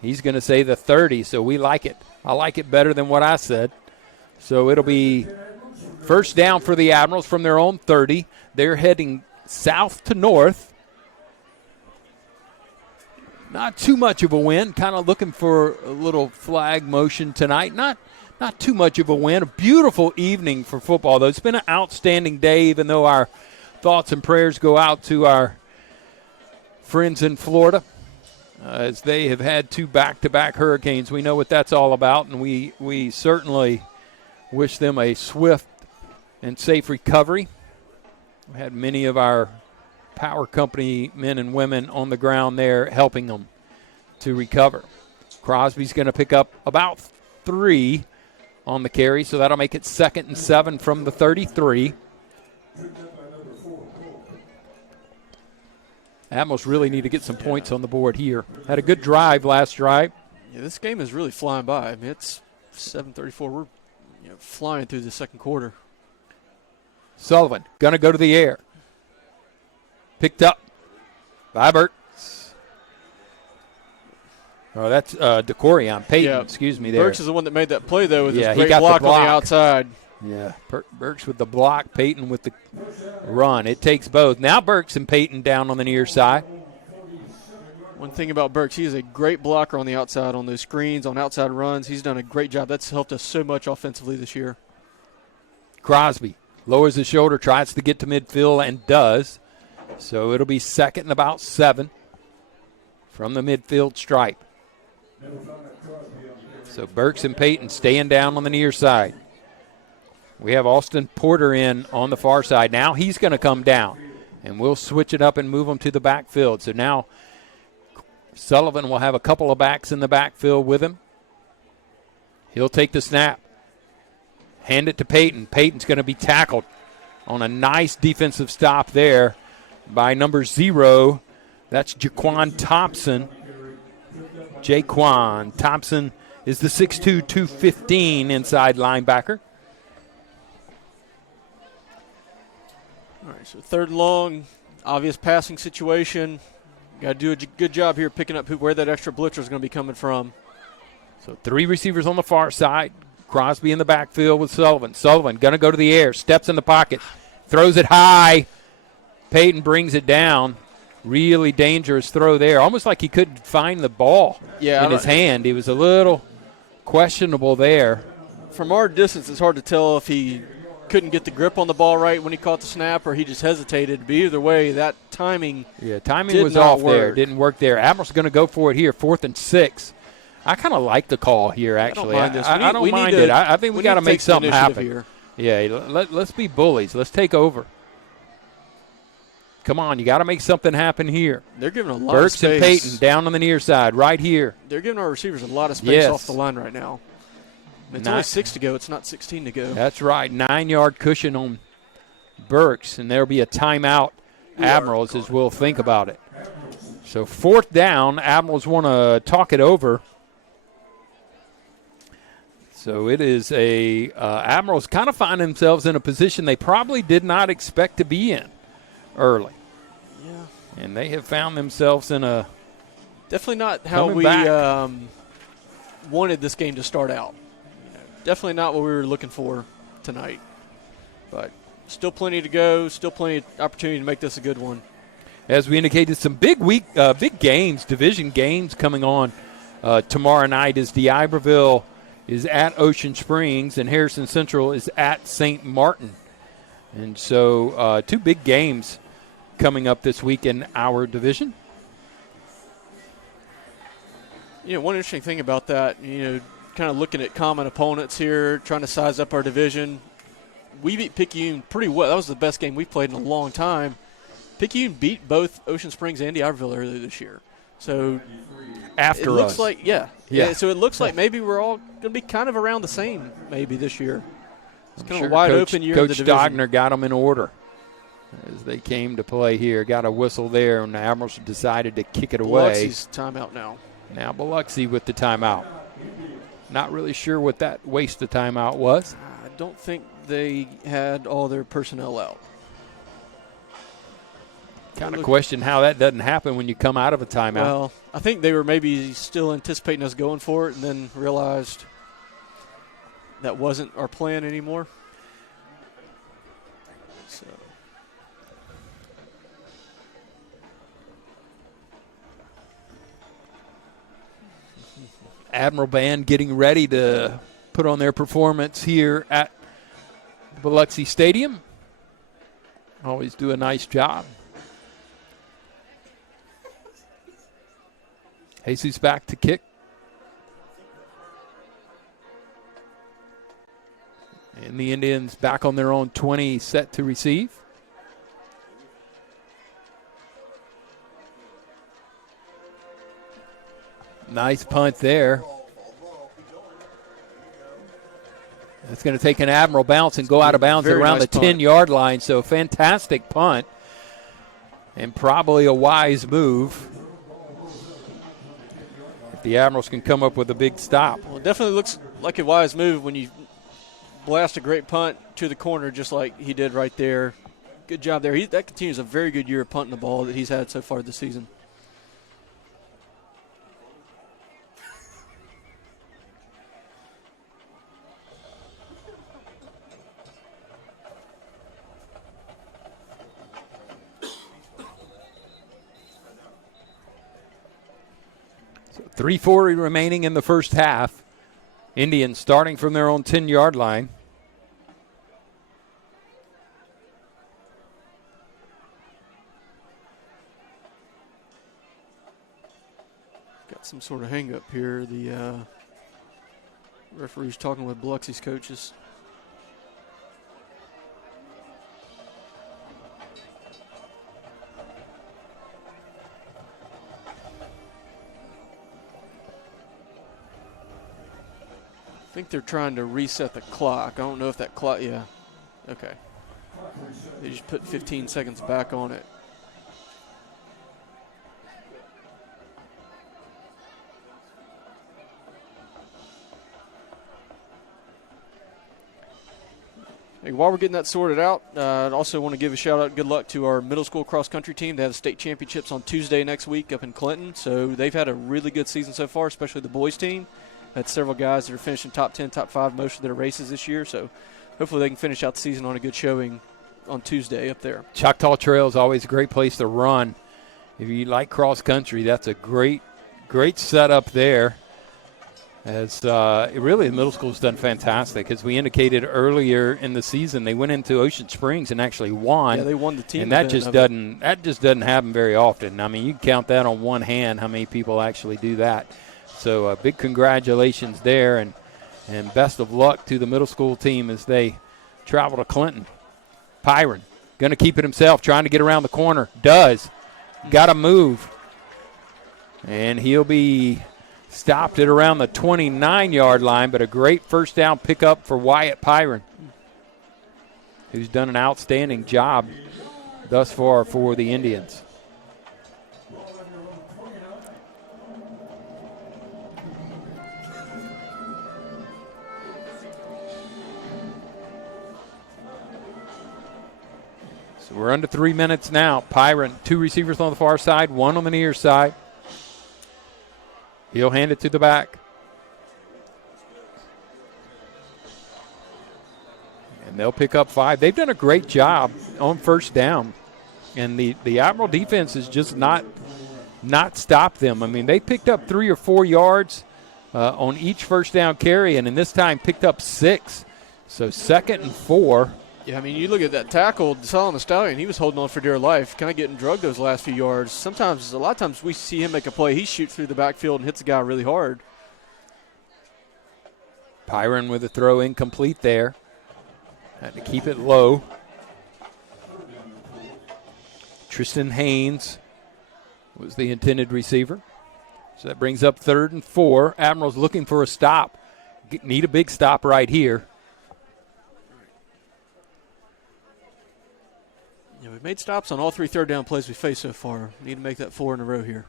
He's going to say the 30, so we like it. I like it better than what I said. So it'll be first down for the Admirals from their own 30. They're heading south to north. Not too much of a win. Kind of looking for a little flag motion tonight. Not too much of a win. A beautiful evening for football, though. It's been an outstanding day, even though our thoughts and prayers go out to our friends in Florida as they have had 2 back-to-back hurricanes. We know what that's all about, and we certainly wish them a swift and safe recovery. We had many of our power company men and women on the ground there helping them to recover. Crosby's going to pick up about 3 on the carry, so that'll make it 2nd and 7 from the 33. Admirals really need to get some points on the board here. Had a good drive last drive. Yeah, this game is really flying by. I mean, it's 7:34. We're flying through the second quarter. Sullivan going to go to the air. Picked up by Burks. Oh, that's DeCorian. Peyton, excuse me there. Burks is the one that made that play, though, with his great block on the outside. Yeah, Burks with the block, Peyton with the run. It takes both. Now Burks and Peyton down on the near side. One thing about Burks, he is a great blocker on the outside, on those screens, on outside runs. He's done a great job. That's helped us so much offensively this year. Crosby lowers his shoulder, tries to get to midfield, and does. So it'll be 2nd and about 7 from the midfield stripe. So Burks and Peyton staying down on the near side. We have Austin Porter in on the far side. Now he's going to come down, and we'll switch it up and move him to the backfield. So now Sullivan will have a couple of backs in the backfield with him. He'll take the snap. Hand it to Peyton. Peyton's going to be tackled on a nice defensive stop there by number 0. That's Jaquan Thompson. Jaquan Thompson is the 6'2", 215 inside linebacker. All right, so 3rd and long, obvious passing situation. Got to do a good job here picking up where that extra blitzer is going to be coming from. So 3 receivers on the far side. Crosby in the backfield with Sullivan. Sullivan going to go to the air, steps in the pocket, throws it high. Payton brings it down. Really dangerous throw there. Almost like he couldn't find the ball in his hand. He was a little questionable there. From our distance, it's hard to tell if he couldn't get the grip on the ball right when he caught the snap or he just hesitated. But either way, that timing was off there. Didn't work there. Admiral's going to go for it here, 4th and 6. I kind of like the call here, actually. I don't mind this. I don't mind it. I think we got to make something happen here. Yeah, let's be bullies. Let's take over. Come on, you got to make something happen here. They're giving a lot Burks of space. and Payton down on the near side, right here. They're giving our receivers a lot of space off the line right now. It's only 6 to go. It's not 16 to go. That's right. 9-yard cushion on Burks, and there'll be a timeout. Admirals, as we'll think about it. So 4th down. Admirals want to talk it over. So it is Admirals kind of find themselves in a position they probably did not expect to be in early. Yeah. And they have found themselves in a definitely not how we wanted this game to start out. Definitely not what we were looking for tonight. But still plenty to go, still plenty of opportunity to make this a good one. As we indicated, some big games, division games coming on tomorrow night as D'Iberville is at Ocean Springs and Harrison Central is at St. Martin. And so 2 big games coming up this week in our division. One interesting thing about that, kind of looking at common opponents here, trying to size up our division. We beat Picayune pretty well. That was the best game we've played in a long time. Picayune beat both Ocean Springs and D'Iberville earlier this year. So after it looks us. like, so it looks like maybe we're all going to be kind of around the same maybe this year. It's kind of a wide open year in the division. Coach Stogner got them in order as they came to play here. Got a whistle there, and the Admirals decided to kick it away. Biloxi's timeout now. Now Biloxi with the timeout. Not really sure what that waste of timeout was. I don't think they had all their personnel out. Kind of question how that doesn't happen when you come out of a timeout. Well, I think they were maybe still anticipating us going for it and then realized that wasn't our plan anymore. So. Admiral Band getting ready to put on their performance here at Biloxi Stadium. Always do a nice job. Jesus back to kick. And the Indians back on their own 20, set to receive. Nice punt there. That's going to take an Admiral bounce and go out of bounds around the 10-yard line. So fantastic punt and probably a wise move. If the Admirals can come up with a big stop. Well, it definitely looks like a wise move when you blast a great punt to the corner just like he did right there. Good job there. That continues a very good year of punting the ball that he's had so far this season. So 3:40 remaining in the first half. Indians starting from their own 10-yard line. Got some sort of hang-up here. The referee's talking with Biloxi's coaches. I think they're trying to reset the clock. I don't know if that clock, yeah. Okay. They just put 15 seconds back on it. Hey, while we're getting that sorted out, I'd also want to give a shout-out, good luck to our middle school cross-country team. They have the state championships on Tuesday next week up in Clinton, so they've had a really good season so far, especially the boys team. Had several guys that are finishing top 10, top 5 most of their races this year, so hopefully they can finish out the season on a good showing on Tuesday up there. Choctaw Trail is always a great place to run. If you like cross-country, that's a great setup there. As really, the middle school's done fantastic. As we indicated earlier in the season, they went into Ocean Springs and actually won. Yeah, they won the team. And that just doesn't happen very often. I mean, you can count that on one hand how many people actually do that. So big congratulations there, and best of luck to the middle school team as they travel to Clinton. Pyron going to keep it himself, trying to get around the corner. Does. Got to move. And he'll be stopped at around the 29-yard line, but a great first down pickup for Wyatt Pyron, who's done an outstanding job thus far for the Indians. So we're under 3 minutes now. Pyron, 2 receivers on the far side, 1 on the near side. He'll hand it to the back. And they'll pick up 5. They've done a great job on first down. And the Admiral defense has just not stopped them. I mean, they picked up 3 or 4 yards on each first down carry, and in this time picked up 6. So 2nd and 4. Yeah, I mean, you look at that tackle, Solomon Stallion, he was holding on for dear life, kind of getting drugged those last few yards. A lot of times we see him make a play, he shoots through the backfield and hits the guy really hard. Pyron with a throw incomplete there. Had to keep it low. Tristan Haynes was the intended receiver. So that brings up 3rd and 4. Admiral's looking for a stop. Need a big stop right here. Yeah, we've made stops on all 3 third down plays we faced so far. Need to make that 4 in a row here.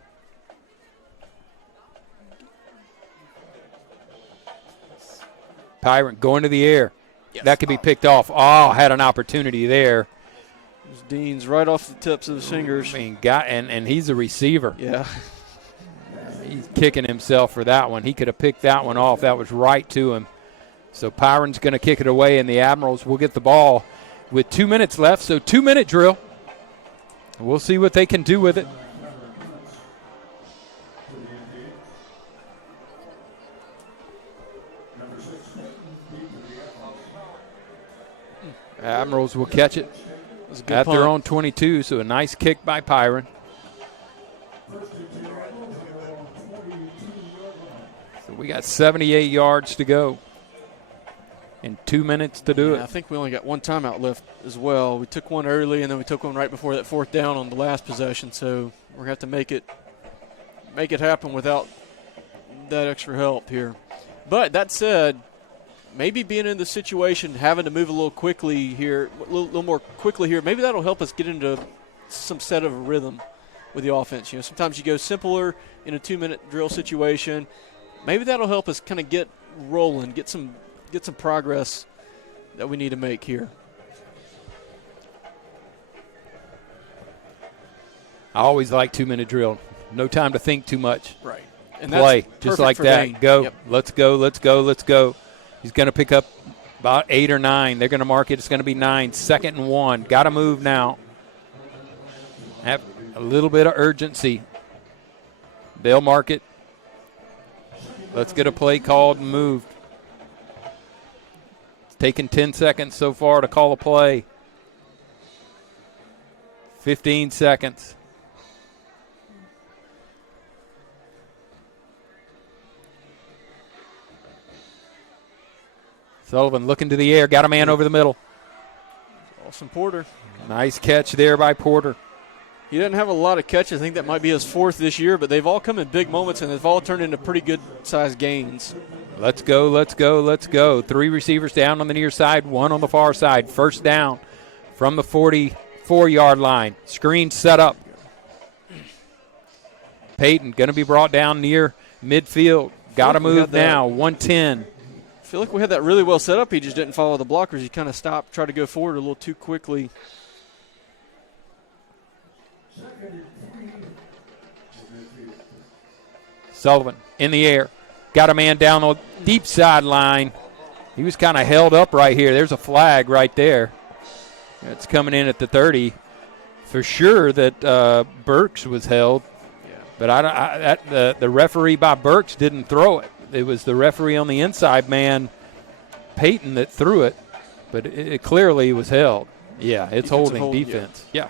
Pyron going to the air. Yes. That could be picked off. Oh, had an opportunity there. Dean's right off the tips of his fingers. I mean, and he's a receiver. Yeah. He's kicking himself for that one. He could have picked that one off. That was right to him. So Pyron's going to kick it away, and the Admirals will get the ball with 2 minutes left. So 2-minute drill. We'll see what they can do with it. Admirals will catch it at their own 22, so a nice kick by Pyron. So we got 78 yards to go and 2 minutes to do it. I think we only got 1 timeout left as well. We took one early, and then we took one right before that 4th down on the last possession, so we're going to have to make it happen without that extra help here. But that said, maybe being in the situation, having to move a little quickly here, a little more quickly here, maybe that'll help us get into some set of a rhythm with the offense. You know, sometimes you go simpler in a 2-minute drill situation. Maybe that'll help us kind of get rolling, get some progress that we need to make here. I always like 2-minute drill. No time to think too much. Right. And play just like that. Dane. Go. Yep. Let's go. Let's go. Let's go. He's going to pick up about 8 or 9. They're going to mark it. It's going to be 9. 2nd and 1. Got to move now. Have a little bit of urgency. They'll mark it. Let's get a play called and moved. It's taken 10 seconds so far to call a play. 15 seconds. Sullivan looking to the air. Got a man over the middle. Austin Porter. Nice catch there by Porter. He doesn't have a lot of catches. I think that might be his 4th this year, but they've all come in big moments, and they've all turned into pretty good-sized gains. Let's go, let's go, let's go. 3 receivers down on the near side, 1 on the far side. First down from the 44-yard line. Screen set up. Peyton going to be brought down near midfield. Got to move now. 110. feel like we had that really well set up. He just didn't follow the blockers. He kind of stopped, tried to go forward a little too quickly. Sullivan in the air. Got a man down the deep sideline. He was kind of held up right here. There's a flag right there. It's coming in at the 30. For sure that Burks was held. Yeah. But the referee by Burks didn't throw it. It was the referee on the inside man, Peyton, that threw it. But it clearly was held. Yeah, it's holding defense. Yeah.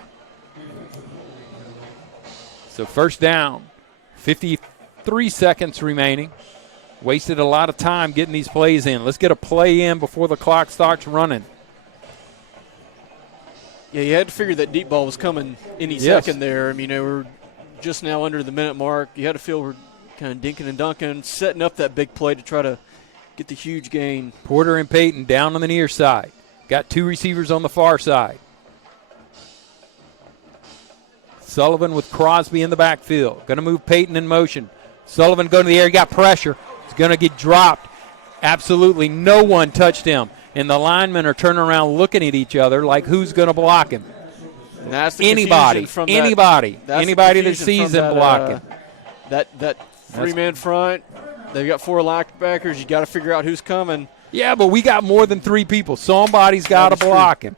So first down, 53 seconds remaining. Wasted a lot of time getting these plays in. Let's get a play in before the clock starts running. Yeah, you had to figure that deep ball was coming any second there. I mean, we're just now under the minute mark. You had to feel we're kind of dinking and dunking, setting up that big play to try to get the huge gain. Porter and Peyton down on the near side. Got two receivers on the far side. Sullivan with Crosby in the backfield. Going to move Peyton in motion. Sullivan going to the air. He got pressure. He's going to get dropped. Absolutely no one touched him. And the linemen are turning around looking at each other like who's going to block him. And that's the anybody that sees him blocking. That three-man front, they've got four linebackers. You got to figure out who's coming. Yeah, but we got more than three people. Somebody's got to block him.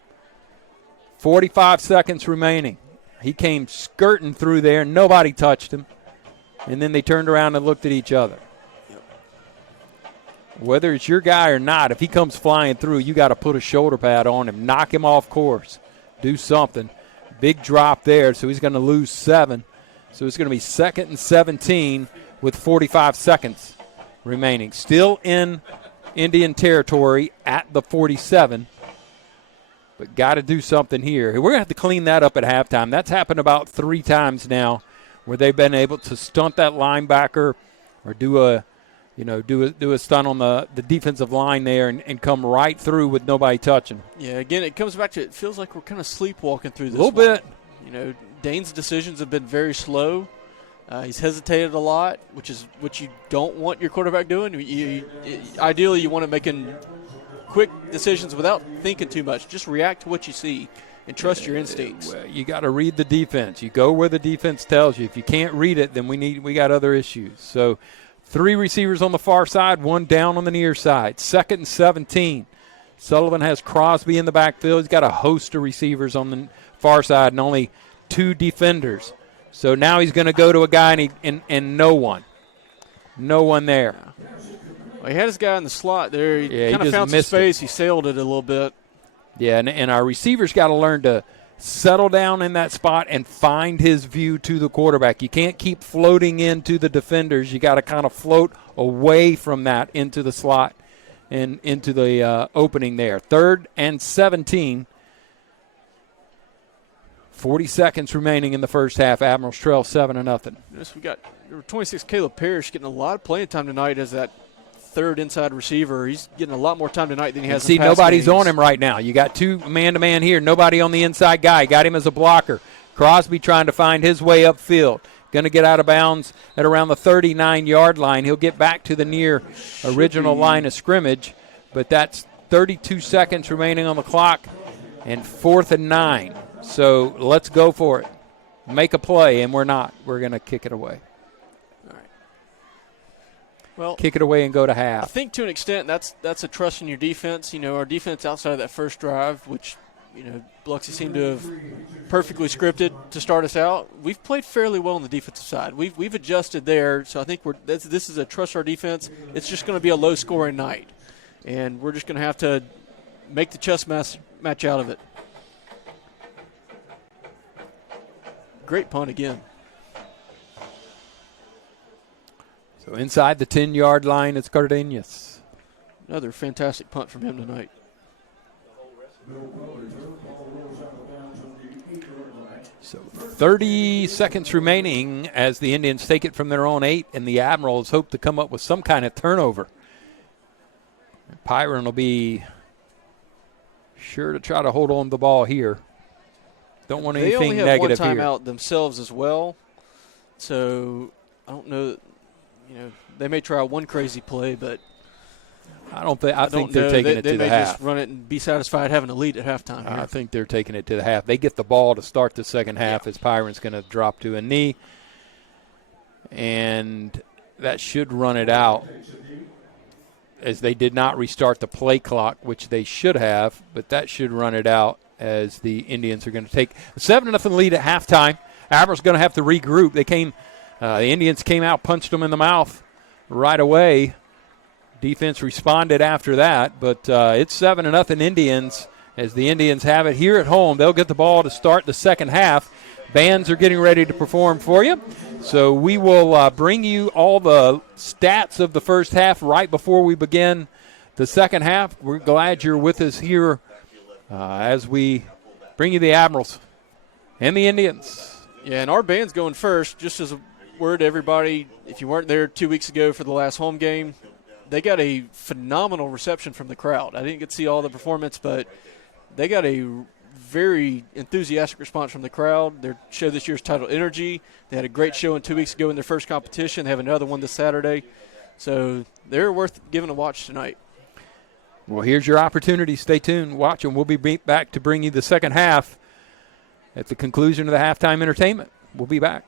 45 seconds remaining. He came skirting through there. Nobody touched him. And then they turned around and looked at each other. Whether it's your guy or not, if he comes flying through, you got to put a shoulder pad on him, knock him off course, do something. Big drop there, so he's going to lose 7. So it's going to be 2nd and 17 with 45 seconds remaining. Still in Indian territory at the 47, but got to do something here. We're going to have to clean that up at halftime. That's happened about 3 times now where they've been able to stunt that linebacker or do a stunt on the defensive line there and come right through with nobody touching. Yeah, again, it comes back to it feels like we're kind of sleepwalking through this. A little bit. Dane's decisions have been very slow. He's hesitated a lot, which is what you don't want your quarterback doing. Ideally, you want him making quick decisions without thinking too much. Just react to what you see and trust your instincts. You got to read the defense. You go where the defense tells you. If you can't read it, then we got other issues. So 3 receivers on the far side, 1 down on the near side. 2nd and 17. Sullivan has Crosby in the backfield. He's got a host of receivers on the far side and only 2 defenders. So now he's going to go to a guy and no one. No one there. Well, he had his guy in the slot there. He kind of found some space. He sailed it a little bit. Yeah, and our receivers got to learn to settle down in that spot and find his view to the quarterback. You can't keep floating into the defenders. You got to kind of float away from that into the slot and into the opening there. 3rd and 17. 40 seconds remaining in the first half. Admirals trail 7-0. Yes, we got number 26, Caleb Parrish, getting a lot of playing time tonight as that 3rd inside receiver. He's getting a lot more time tonight than he has in past nobody's games. on him right now. You got 2 man-to-man here. Nobody on the inside guy. Got him as a blocker. Crosby trying to find his way upfield. Going to get out of bounds at around the 39-yard line. He'll get back to the near original line of scrimmage, but that's 32 seconds remaining on the clock and 4th and 9. So let's go for it. Make a play, and we're not. We're going to kick it away. All right. Well, kick it away and go to half. I think to an extent that's a trust in your defense. Our defense outside of that first drive, which Biloxi seemed to have perfectly scripted to start us out. We've played fairly well on the defensive side. We've adjusted there, so I think this is a trust our defense. It's just going to be a low-scoring night, and we're just going to have to make the chess match out of it. Great punt again. So inside the 10-yard line, it's Cardenas. Another fantastic punt from him tonight. So 30 seconds remaining as the Indians take it from their own 8, and the Admirals hope to come up with some kind of turnover. Pyron will be sure to try to hold on to the ball here. Don't want anything negative here. They only have one timeout themselves as well, so I don't know. They may try one crazy play, but I think they're know. taking it they to the may half. just run it and be satisfied having a lead at halftime. I think they're taking it to the half. They get the ball to start the second half as Pyron's going to drop to a knee. And that should run it out, as they did not restart the play clock, which they should have, but that should run it out as the Indians are going to take a 7-0 lead at halftime. Admiral's going to have to regroup. The Indians came out, punched them in the mouth right away. Defense responded after that, but it's 7-0 Indians as the Indians have it here at home. They'll get the ball to start the second half. Bands are getting ready to perform for you. So we will bring you all the stats of the first half right before we begin the second half. We're glad you're with us here as we bring you the Admirals and the Indians. Yeah, and our band's going first. Just as a word to everybody, if you weren't there 2 weeks ago for the last home game, they got a phenomenal reception from the crowd. I didn't get to see all the performance, but they got a very enthusiastic response from the crowd. Their show this year is titled Energy. They had a great showing 2 weeks ago in their first competition. They have another one this Saturday. So they're worth giving a watch tonight. Well, here's your opportunity. Stay tuned. Watch them. We'll be back to bring you the second half at the conclusion of the halftime entertainment. We'll be back.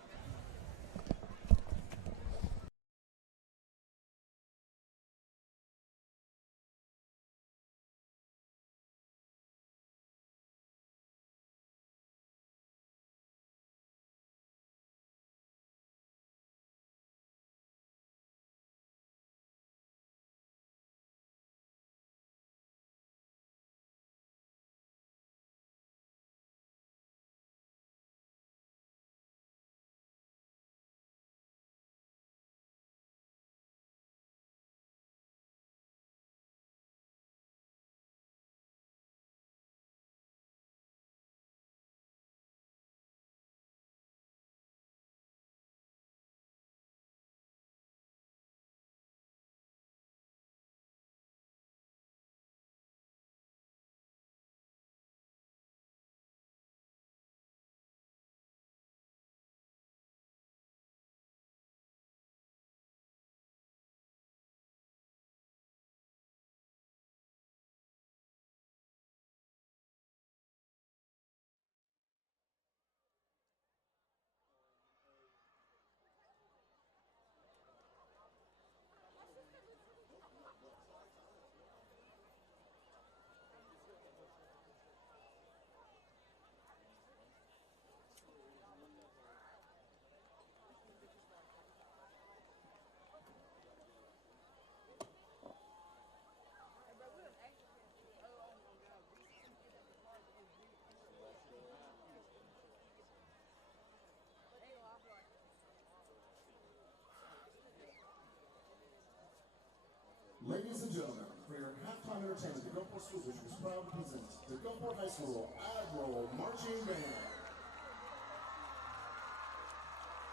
Ladies and gentlemen, for your halftime entertainment, the Gulfport School District is proud to present the Gulfport High School Admiral Marching Band.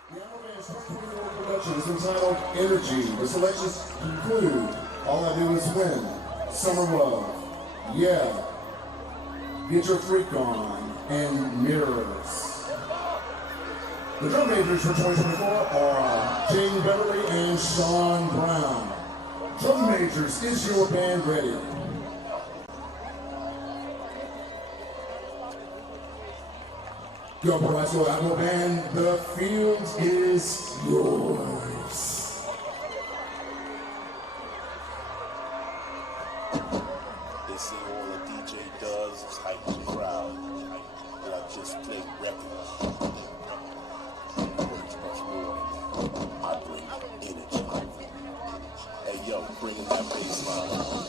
The Admiral Band's 2024 production is entitled Energy. The selections include All I Do Is Win, Summer Love, Yeah, Get Your Freak On, and Mirrors. The drum majors for 2024 are Jane Beverly and Sean Brown. Drum majors, is your band ready? Gulfport High School Admiral Band, the field is yours. They say all a DJ does is hype the crowd, but I just play records. Words much more than that. I bring energy. Hey yo, bringing that bass line.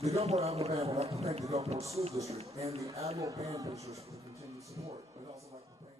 The Gulfport Admiral Band would like to thank the Gulfport School District and the Admiral Band Boosters for the continued support. We'd also like to thank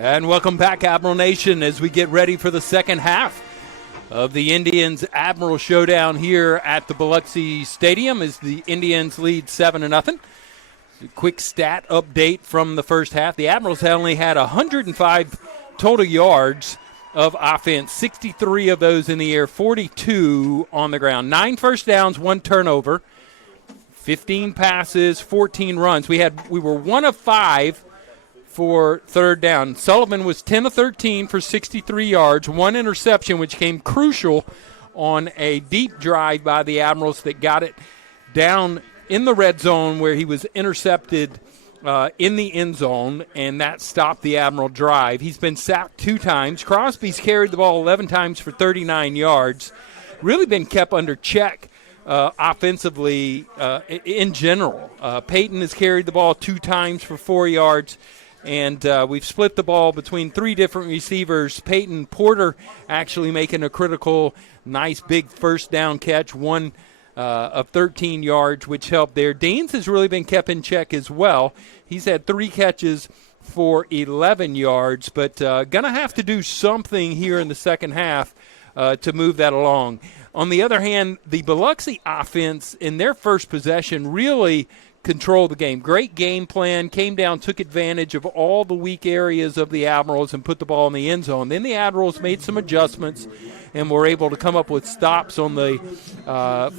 And welcome back, Admiral Nation, as we get ready for the second half of the Indians-Admiral showdown here at the Biloxi Stadium as the Indians lead 7-0. A quick stat update from the first half. The Admirals only had 105 total yards of offense, 63 of those in the air, 42 on the ground. 9 first downs, 1 turnover, 15 passes, 14 runs. We were 1 of 5 for third down. Sullivan was 10 of 13 for 63 yards, 1 interception, which came crucial on a deep drive by the Admirals that got it down in the red zone where he was intercepted in the end zone, and that stopped the Admiral drive. He's been sacked 2 times. Crosby's carried the ball 11 times for 39 yards. Really been kept under check offensively in general. Peyton has carried the ball 2 times for 4 yards. And we've split the ball between 3 different receivers. Peyton Porter actually making a critical, nice big first down catch, 1 of 13 yards, which helped there. Deans has really been kept in check as well. He's had 3 catches for 11 yards, but going to have to do something here in the second half to move that along. On the other hand, the Biloxi offense in their first possession really control the game. Great game plan, came down, took advantage of all the weak areas of the Admirals and put the ball in the end zone. Then the Admirals made some adjustments and were able to come up with stops on the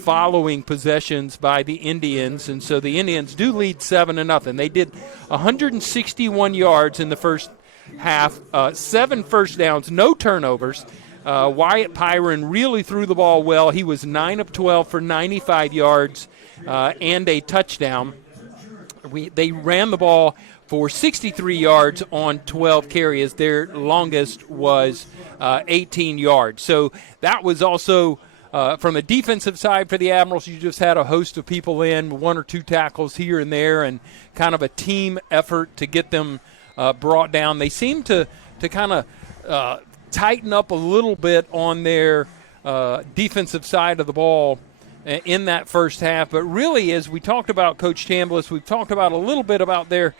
following possessions by the Indians. And so the Indians do lead 7-0. They did 161 yards in the first half, 7 first downs, no turnovers. Wyatt Pyron really threw the ball well. He was 9 of 12 for 95 yards and a touchdown. They ran the ball for 63 yards on 12 carries. Their longest was 18 yards. So that was also from the defensive side for the Admirals. You just had a host of people in, 1 or 2 tackles here and there, and kind of a team effort to get them brought down. They seemed to kind of tighten up a little bit on their defensive side of the ball in that first half. But really, as we talked about Coach Chambliss, we've talked about a little bit about their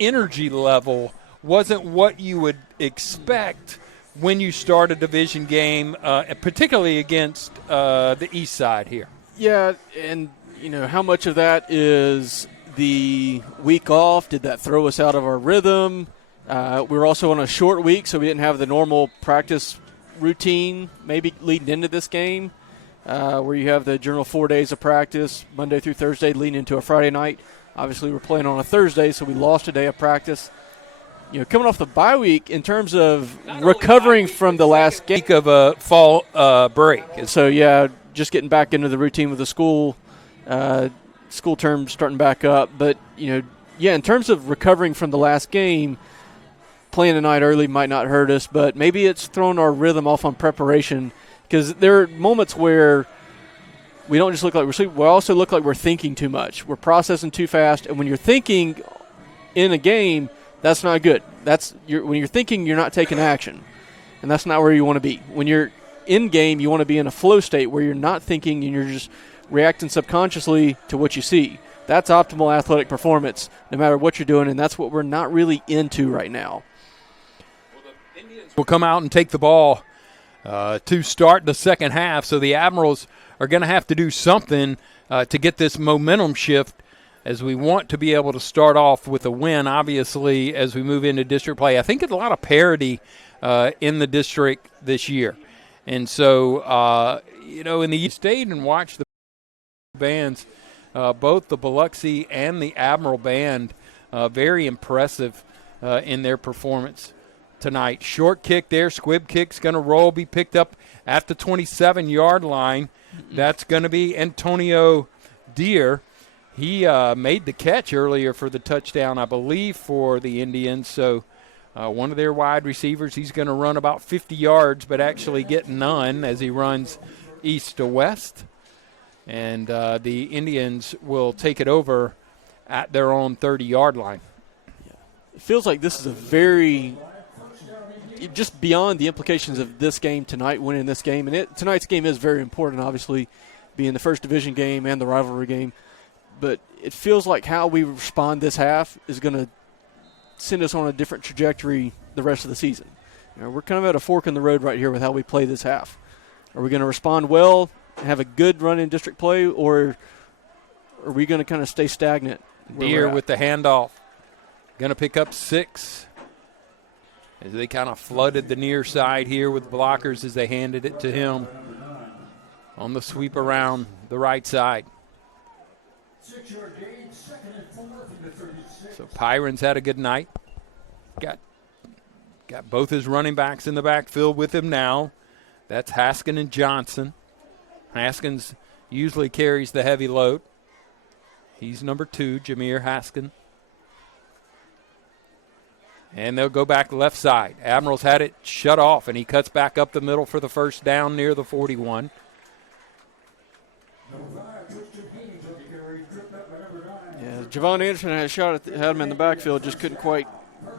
energy level wasn't what you would expect when you start a division game, particularly against the east side here. Yeah, and, how much of that is the week off? Did that throw us out of our rhythm? We were also on a short week, so we didn't have the normal practice routine maybe leading into this game where you have the general 4 days of practice, Monday through Thursday, leading into a Friday night. Obviously, we're playing on a Thursday, so we lost a day of practice. Coming off the bye week in terms of recovering from the last game. Of a fall break. So, yeah, just getting back into the routine with the school term starting back up. But, in terms of recovering from the last game, playing tonight early might not hurt us, but maybe it's thrown our rhythm off on preparation because there are moments where we don't just look like we're sleeping. We also look like we're thinking too much. We're processing too fast, and when you're thinking in a game, that's not good. When you're thinking, you're not taking action, and that's not where you want to be. When you're in game, you want to be in a flow state where you're not thinking and you're just reacting subconsciously to what you see. That's optimal athletic performance no matter what you're doing, and that's what we're not really into right now. Will come out and take the ball to start the second half. So the Admirals are going to have to do something to get this momentum shift as we want to be able to start off with a win, obviously, as we move into district play. I think it's a lot of parity in the district this year. And so, in the state and watch the bands, both the Biloxi and the Admiral band, very impressive in their performance tonight. Short kick there. Squib kick's going to roll, be picked up at the 27-yard line. That's going to be Antonio Deere. He made the catch earlier for the touchdown, I believe, for the Indians. So one of their wide receivers, he's going to run about 50 yards, but actually get none as he runs east to west. And the Indians will take it over at their own 30-yard line. It feels like this is a very – just beyond the implications of this game tonight, winning this game. And tonight's game is very important, obviously, being the first division game and the rivalry game. But it feels like how we respond this half is going to send us on a different trajectory the rest of the season. We're kind of at a fork in the road right here with how we play this half. Are we going to respond well and have a good run in district play, or are we going to kind of stay stagnant? Deere with the handoff. Going to pick up 6 as they kind of flooded the near side here with blockers as they handed it to him on the sweep around the right side. So Pyron's had a good night. Got both his running backs in the backfield with him now. That's Haskin and Johnson. Haskins usually carries the heavy load. He's number 2, Jameer Haskin. And they'll go back left side. Admirals had it shut off, and he cuts back up the middle for the first down near the 41. Yeah, Javon Anderson had a shot had him in the backfield, just couldn't quite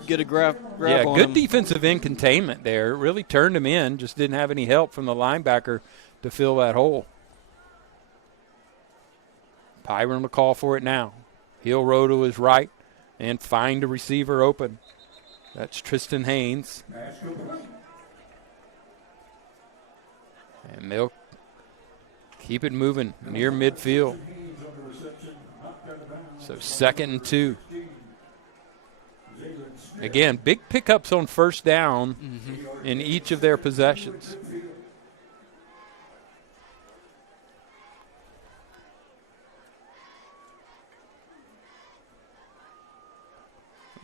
get a grab on him. Good defensive in containment there. Really turned him in, just didn't have any help from the linebacker to fill that hole. Pyron will call for it now. He'll row to his right and find a receiver open. That's Tristan Haynes. And they'll keep it moving near midfield. So 2nd and 2. Again, big pickups on first down in each of their possessions.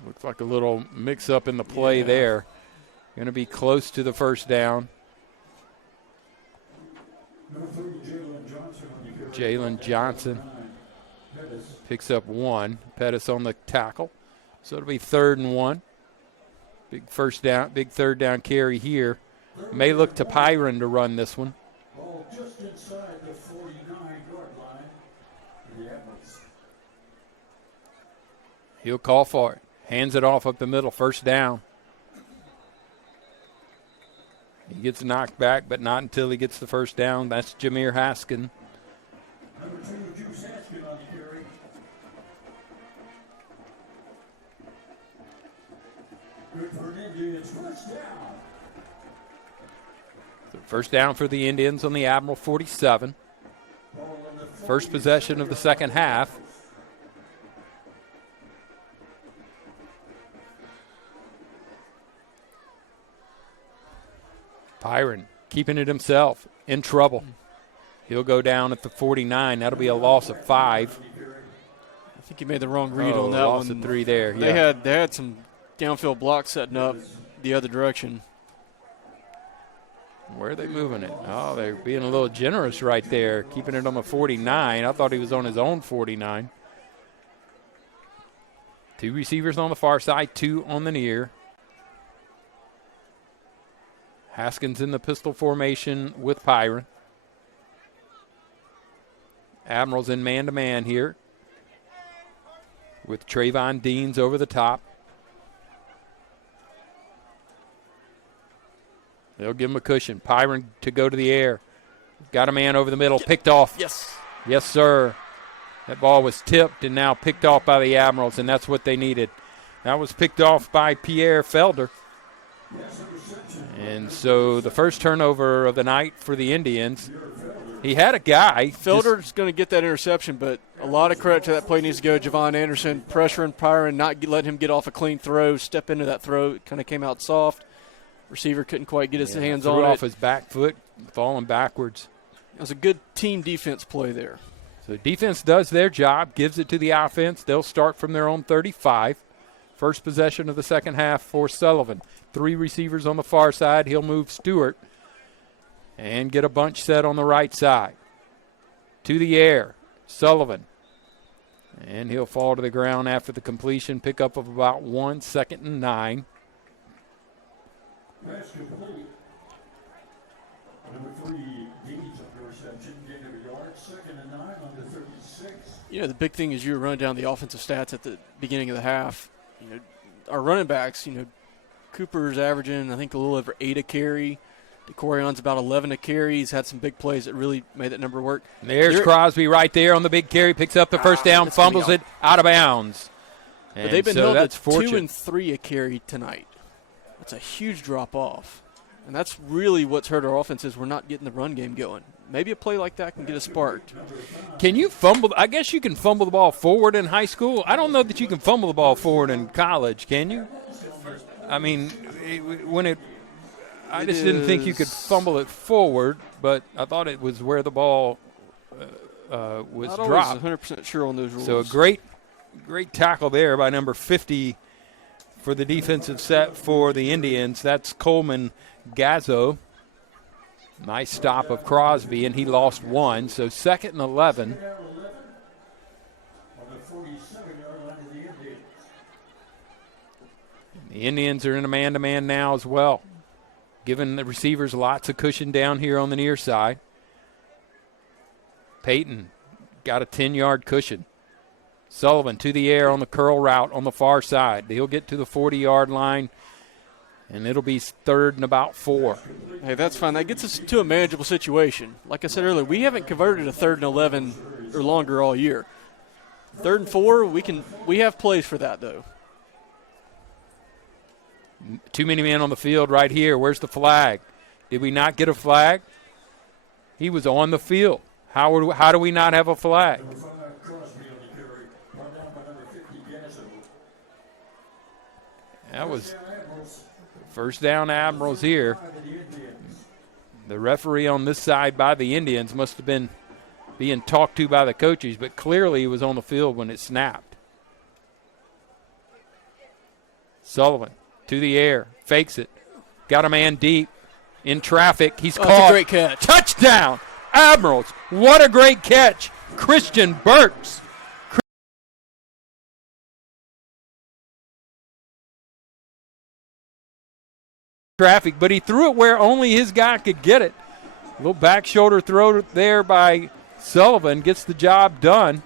Looks like a little mix-up in the play there. Going to be close to the first down. Jalen Johnson picks up 1. Pettis on the tackle. So it'll be 3rd and 1. Big third down carry here. May look to Pyron to run this one. Ball just inside the 49-yard line. He'll call for it. Hands it off up the middle, first down. He gets knocked back, but not until he gets the first down. That's Jameer Haskin. Number 2, Juice Haskin on the carry. Good for an Indians, first down. So first down for the Indians on the Admiral 47. First possession of the second half. Pyron keeping it himself, in trouble. He'll go down at the 49. That'll be a loss of 5. I think he made the wrong read on that loss one. of 3 there. They had some downfield blocks setting up the other direction. Where are they moving it? Oh, they're being a little generous right there, keeping it on the 49. I thought he was on his own 49. 2 receivers on the far side, 2 on the near. Haskins in the pistol formation with Pyron. Admirals in man-to-man here with Trayvon Deans over the top. They'll give him a cushion. Pyron to go to the air. Got a man over the middle, picked off. Yes. Yes, sir. That ball was tipped and now picked off by the Admirals, and that's what they needed. That was picked off by Pierre Felder. And so the first turnover of the night for the Indians. He had a guy. Felder's going to get that interception, but a lot of credit to that play needs to go Javon Anderson, pressuring Pyron, not letting him get off a clean throw, step into that throw. It kind of came out soft. Receiver couldn't quite get his hands on it. Threw off his back foot, falling backwards. It was a good team defense play there. So defense does their job, gives it to the offense. They'll start from their own 35. First possession of the second half for Sullivan. 3 receivers on the far side. He'll move Stewart and get a bunch set on the right side. To the air, Sullivan. And he'll fall to the ground after the completion. Pickup of about 1, 2nd and 9. Pass complete. Number 3, Deans of the reception, gain of a yard, 2nd and 9 on the 36. You know, the big thing is you were running down the offensive stats at the beginning of the half. You know, our running backs, Cooper's averaging, I think, a little over 8 a carry. DeCorion's about 11 a carry. He's had some big plays that really made that number work. There's Crosby right there on the big carry. Picks up the first down, fumbles it out of bounds. But they've been so held that's at 2 fortunate. and 3 a carry tonight. That's a huge drop off. And that's really what's hurt our offense is we're not getting the run game going. Maybe a play like that can get us sparked. Can you fumble? I guess you can fumble the ball forward in high school. I don't know that you can fumble the ball forward in college, can you? I mean, I just didn't think you could fumble it forward, but I thought it was where the ball was Not dropped. always 100% sure on those rules. So a great tackle there by number 50 for the defensive set for the Indians. That's Coleman Gazzo. Nice stop of Crosby, and he lost one. So 2nd and 11. On the 47-yard line of the Indians. The Indians are in a man-to-man now as well, giving the receivers lots of cushion down here on the near side. Peyton got a 10-yard cushion. Sullivan to the air on the curl route on the far side. He'll get to the 40-yard line, and it'll be 3rd and about 4. Hey, that's fine. That gets us to a manageable situation. Like I said earlier, we haven't converted a 3rd and 11 or longer all year. 3rd and 4, we have plays for that, though. Too many men on the field right here. Where's the flag? Did we not get a flag? He was on the field. How do we not have a flag? Crosby on the carry. Brought down by number 50, Gazzo. That was Admirals. first down Admirals here. By the Indians. The referee on this side by the Indians must have been being talked to by the coaches, but clearly he was on the field when it snapped. Sullivan to the air, fakes it, got a man deep in traffic. He's caught. That's a great catch. Touchdown, Admirals. What a great catch. Christian Burks. Traffic, but he threw it where only his guy could get it. A little back shoulder throw there by Sullivan gets the job done.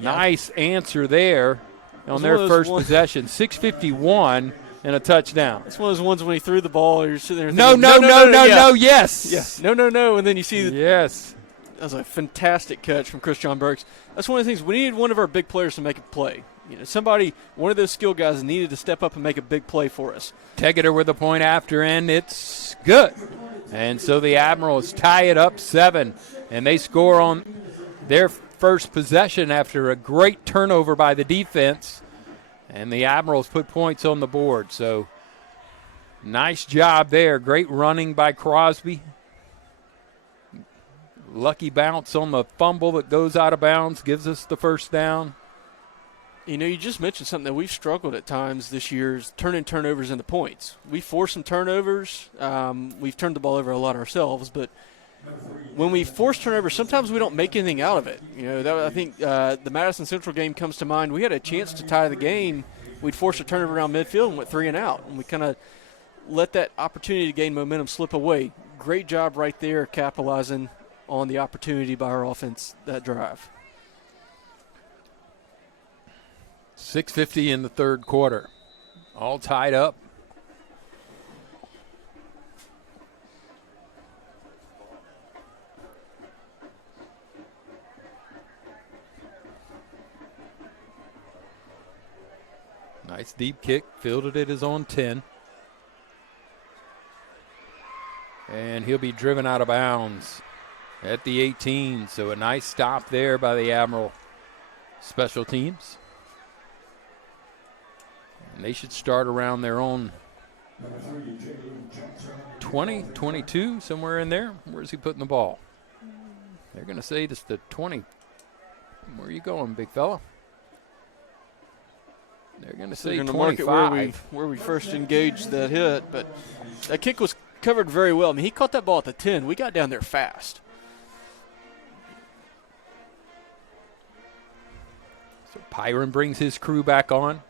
Nice answer there on their first possession. 6:51 and a touchdown. It's one of those ones when he threw the ball, you're sitting there No, thinking, no, yes. Yes. No, and then you see Yes. that was a fantastic catch from Christian Burks. That's one of the things, we needed one of our big players to make a play. You know, one of those skill guys needed to step up and make a big play for us. Tegeter with a point after, and it's good. And so the Admirals tie it up 7, and they score on their first possession after a great turnover by the defense. And the Admirals put points on the board. So nice job there. Great running by Crosby. Lucky bounce on the fumble that goes out of bounds, gives us the first down. You know, you just mentioned something that we've struggled at times this year is turning turnovers into points. We force some turnovers. We've turned the ball over a lot ourselves, but when we force turnovers, sometimes we don't make anything out of it. You know, I think the Madison Central game comes to mind. We had a chance to tie the game. We'd forced a turnover around midfield and went 3 and out, and we kind of let that opportunity to gain momentum slip away. Great job right there capitalizing on the opportunity by our offense that drive. 6:50 in the third quarter. All tied up. Nice deep kick. Fielded it his own 10. And he'll be driven out of bounds at the 18. So a nice stop there by the Admiral special teams. And they should start around their own 20, 22, somewhere in there. Where's he putting the ball? They're going to say this the 20. Where are you going, big fella? They're going to say 25. Mark it where we first engaged that hit, but that kick was covered very well. I mean, he caught that ball at the 10. We got down there fast. So Pyron brings his crew back on.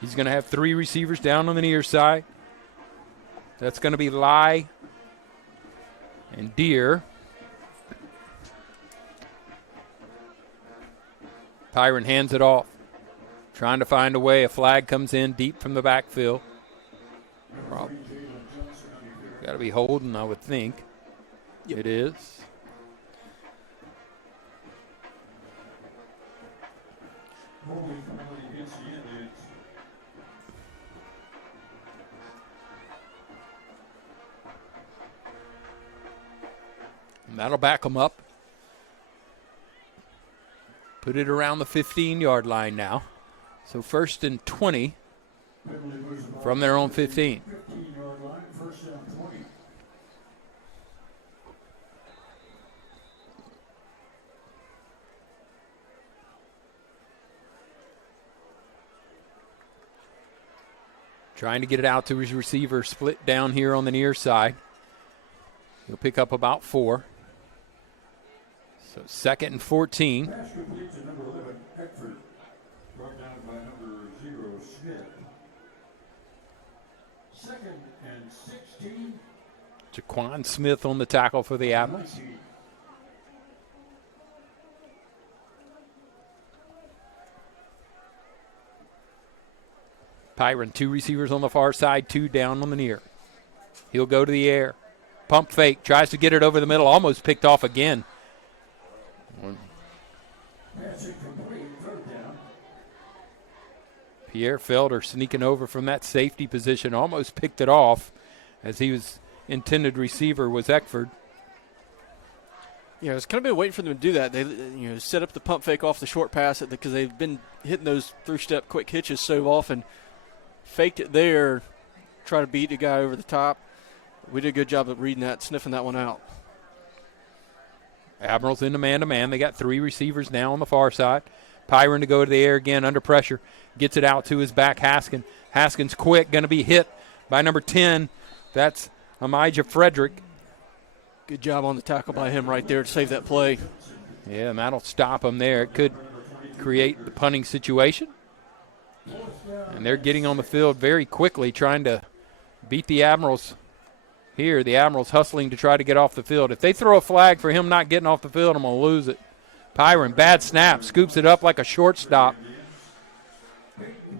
He's going to have 3 receivers down on the near side. That's going to be Lai and Deere. Pyron hands it off. Trying to find a way. A flag comes in deep from the backfield. Got to be holding, I would think. Yep. It is. Holding penalty against the Indians. And that'll back them up. Put it around the 15-yard line now. So 1st and 20 from their own 15. 15-yard line, first down 20. Trying to get it out to his receiver, split down here on the near side. He'll pick up about 4. So 2nd and 14. Pass complete to number 11, Eckford. Brought down by number 0, Smith. 2nd and 16. Jaquan Smith on the tackle for the Admirals. 19. Pyron, 2 receivers on the far side, 2 down on the near. He'll go to the air. Pump fake, tries to get it over the middle, almost picked off again. Pass incomplete, 3rd down. Pierre Felder sneaking over from that safety position, almost picked it off as he was intended receiver was Eckford. Yeah, it's kind of been waiting for them to do that. They set up the pump fake off the short pass because they've been hitting those 3-step quick hitches so often. Faked it there, try to beat the guy over the top. We did a good job of reading that, sniffing that one out. Admirals into man-to-man. They got 3 receivers now on the far side. Pyron to go to the air again under pressure. Gets it out to his back, Haskin. Haskin's quick, going to be hit by number 10. That's Amijah Frederick. Good job on the tackle by him right there to save that play. Yeah, and that'll stop him there. It could create the punting situation. And they're getting on the field very quickly, trying to beat the Admirals here. The Admirals hustling to try to get off the field. If they throw a flag for him not getting off the field, I'm going to lose it. Pyron, bad snap, scoops it up like a shortstop.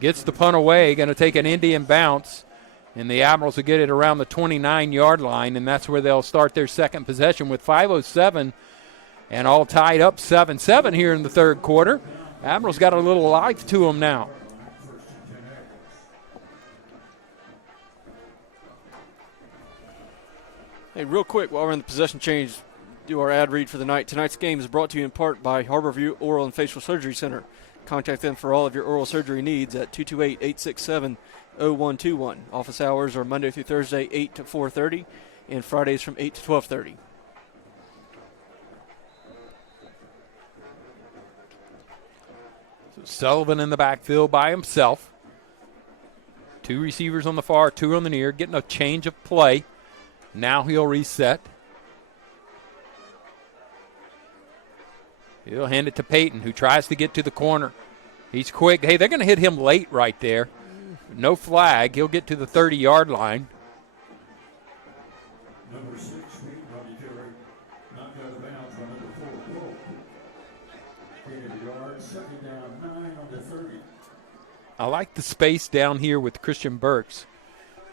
Gets the punt away, going to take an Indian bounce. And the Admirals will get it around the 29-yard line, and that's where they'll start their second possession with 5:07 and all tied up 7-7 here in the 3rd quarter. Admirals got a little life to them now. Hey, real quick, while we're in the possession change, do our ad read for the night. Tonight's game is brought to you in part by Harborview Oral and Facial Surgery Center. Contact them for all of your oral surgery needs at 228-867-0121. Office hours are Monday through Thursday, 8 to 4:30, and Fridays from 8 to 12:30. So Sullivan in the backfield by himself. 2 receivers on the far, 2 on the near, getting a change of play. Now he'll reset. He'll hand it to Peyton, who tries to get to the corner. He's quick. Hey, they're going to hit him late right there. No flag. He'll get to the 30-yard line. Number 6, Rodney Terry, knocked out of bounds by number 4, Wolf. Gain of yards, 2nd down, 9 on the 30. I like the space down here with Christian Burks.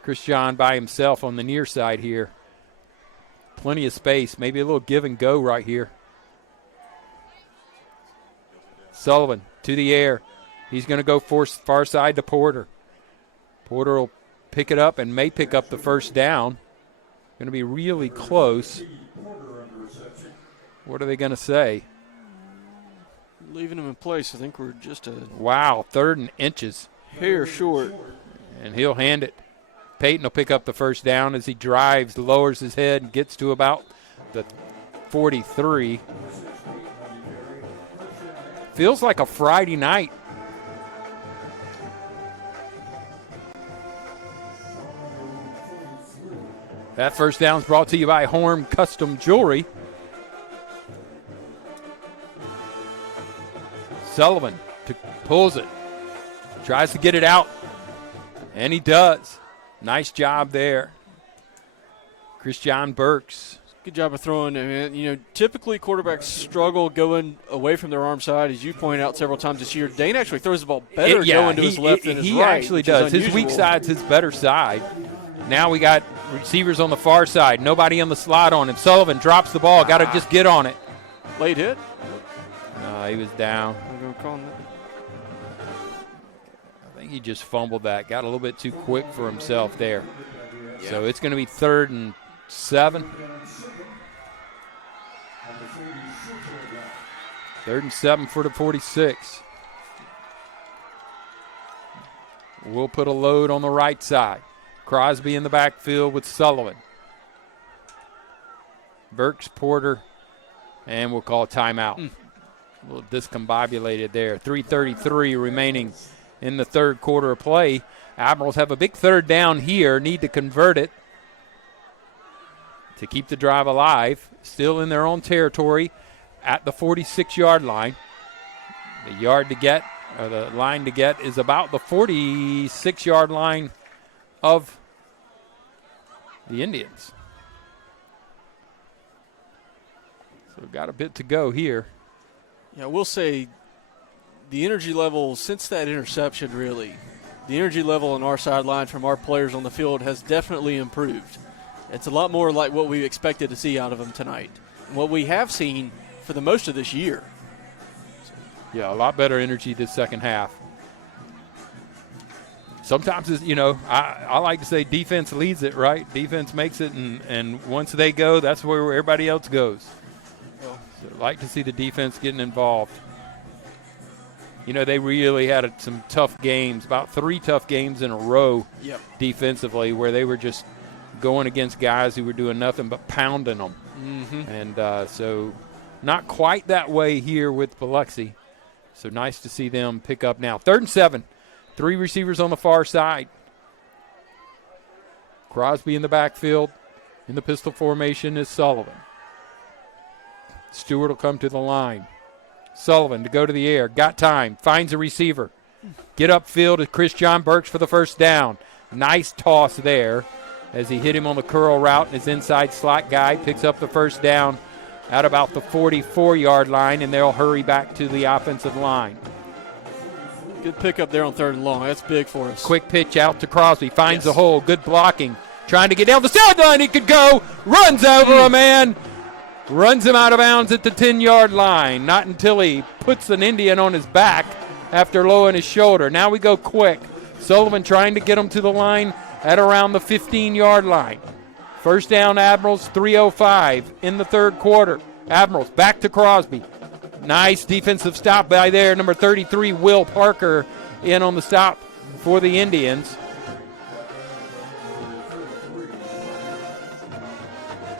Christian by himself on the near side here. Plenty of space. Maybe a little give and go right here. Sullivan to the air. He's going to go far side to Porter. Porter will pick it up and may pick up the 1st down. Going to be really close. What are they going to say? Leaving him in place, I think we're just a Wow, 3rd and inches. hair short. And he'll hand it. Peyton will pick up the 1st down as he drives, lowers his head, and gets to about the 43. Feels like a Friday night. That 1st down is brought to you by Horn Custom Jewelry. Sullivan pulls it, tries to get it out, and he does. Nice job there. Christian Burks. Good job of throwing. I mean, typically quarterbacks struggle going away from their arm side, as you pointed out several times this year. Dane actually throws the ball better going to his left than his right. He actually does. His weak side's his better side. Now we got receivers on the far side. Nobody on the slot on him. Sullivan drops the ball. Got to just get on it. Late hit. No, he was down. I'm going to call him that. he just fumbled that. Got a little bit too quick for himself there. Yeah. So it's going to be 3rd and 7. 3rd and 7 for the 46. We'll put a load on the right side. Crosby in the backfield with Sullivan. Burks, Porter, and we'll call a timeout. A little discombobulated there. 3:33 remaining in the third quarter of play. Admirals have a big 3rd down here, need to convert it to keep the drive alive. Still in their own territory at the 46-yard line. The yard to get, or the line to get, is about the 46-yard line of the Indians. So we've got a bit to go here. Yeah, we'll say the energy level since that interception, really, the energy level on our sideline from our players on the field has definitely improved. It's a lot more like what we expected to see out of them tonight, and what we have seen for the most of this year. Yeah, a lot better energy this second half. Sometimes, I like to say defense leads it, right? Defense makes it, and once they go, that's where everybody else goes. So I'd like to see the defense getting involved. They really had some tough games, about 3 tough games in a row defensively, where they were just going against guys who were doing nothing but pounding them. And so not quite that way here with Biloxi. So nice to see them pick up now. 3rd and 7. 3 receivers on the far side. Crosby in the backfield. In the pistol formation is Sullivan. Stewart will come to the line. Sullivan to go to the air. Got time. Finds a receiver. Get upfield to Chris John Burks for the first down. Nice toss there as he hit him on the curl route. And his inside slot guy picks up the first down at about the 44-yard line, and they'll hurry back to the offensive line. Good pickup there on 3rd and long. That's big for us. Quick pitch out to Crosby. Finds the hole. Good blocking. Trying to get down the sideline. He could go. Runs over a man. Runs him out of bounds at the 10-yard line. Not until he puts an Indian on his back after lowering his shoulder. Now we go quick. Sullivan trying to get him to the line at around the 15-yard line. First down, Admirals, 3:05 in the third quarter. Admirals back to Crosby. Nice defensive stop by there. Number 33, Will Parker, in on the stop for the Indians.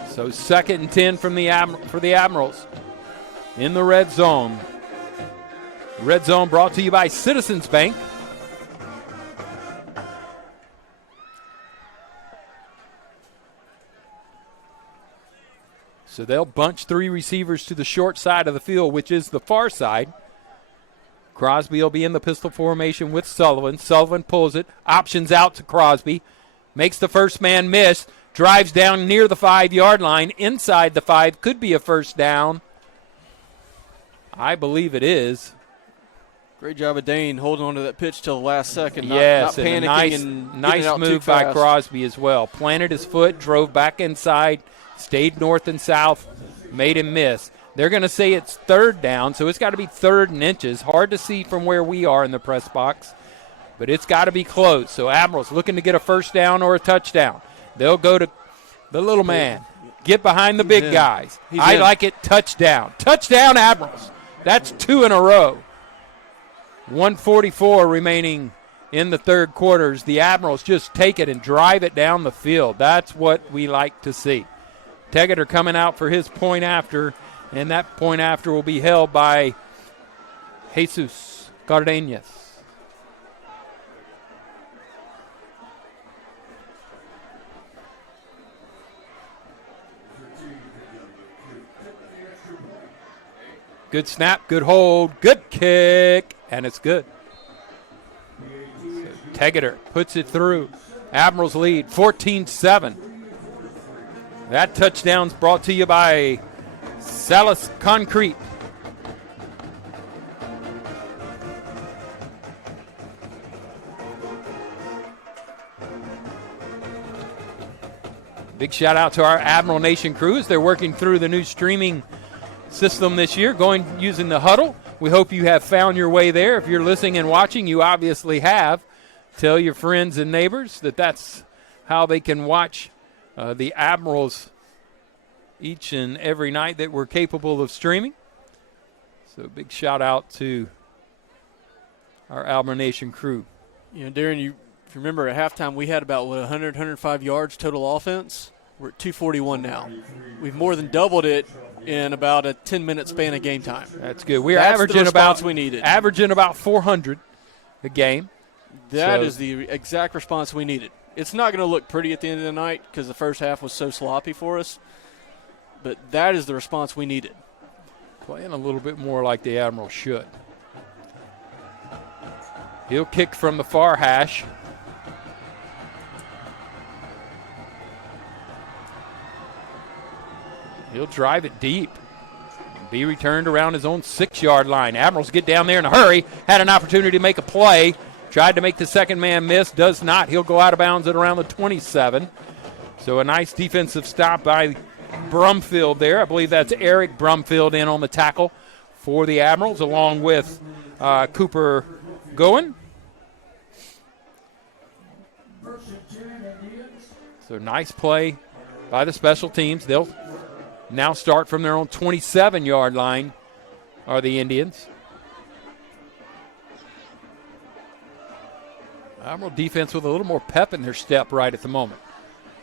So 2nd and 10 from for the Admirals in the red zone. Red zone brought to you by Citizens Bank. So they'll bunch 3 receivers to the short side of the field, which is the far side. Crosby will be in the pistol formation with Sullivan. Sullivan pulls it, options out to Crosby, makes the first man miss, drives down near the 5-yard line, inside the 5, could be a first down. I believe it is. Great job of Dane holding on to that pitch till the last second. Yes, not and panicking. nice move by Crosby as well. Planted his foot, drove back inside, stayed north and south, made him miss. They're going to say it's 3rd down, so it's got to be 3rd and inches. Hard to see from where we are in the press box, but it's got to be close. So Admirals looking to get a first down or a touchdown. They'll go to the little man. Get behind the big guys. I like it. Touchdown. Touchdown, Admirals. That's 2 in a row. 1:44 remaining in the third quarters. The Admirals just take it and drive it down the field. That's what we like to see. Tegeter coming out for his point after, and that point after will be held by Jesus Cardenas. Good snap, good hold, good kick, and it's good. So Tegeter puts it through. Admirals lead 14-7. That touchdown's brought to you by Salas Concrete. Big shout out to our Admiral Nation crews. They're working through the new streaming system this year, using the Huddle. We hope you have found your way there. If you're listening and watching, you obviously have. tell your friends and neighbors that that's how they can watch the Admirals each and every night that we're capable of streaming. So big shout out to our Alamo Nation crew. You know, Darren, if you remember at halftime we had about 100, 105 yards total offense. We're at 241 now. We've more than doubled it in about a 10-minute span of game time. That's good. We're That's averaging the about we needed. Averaging about 400 a game. That is the exact response we needed. It's not going to look pretty at the end of the night because the first half was so sloppy for us, but that is the response we needed. Playing a little bit more like the Admiral should. He'll kick from the far hash. He'll drive it deep. Be returned around his own 6-yard line. Admirals get down there in a hurry. Had an opportunity to make a play. Tried to make the second man miss. Does not. He'll go out of bounds at around the 27. So a nice defensive stop by Brumfield there. I believe that's Eric Brumfield in on the tackle for the Admirals, along with Cooper Goen. So nice play by the special teams. They'll now start from their own 27-yard line are the Indians. Admiral defense with a little more pep in their step right at the moment.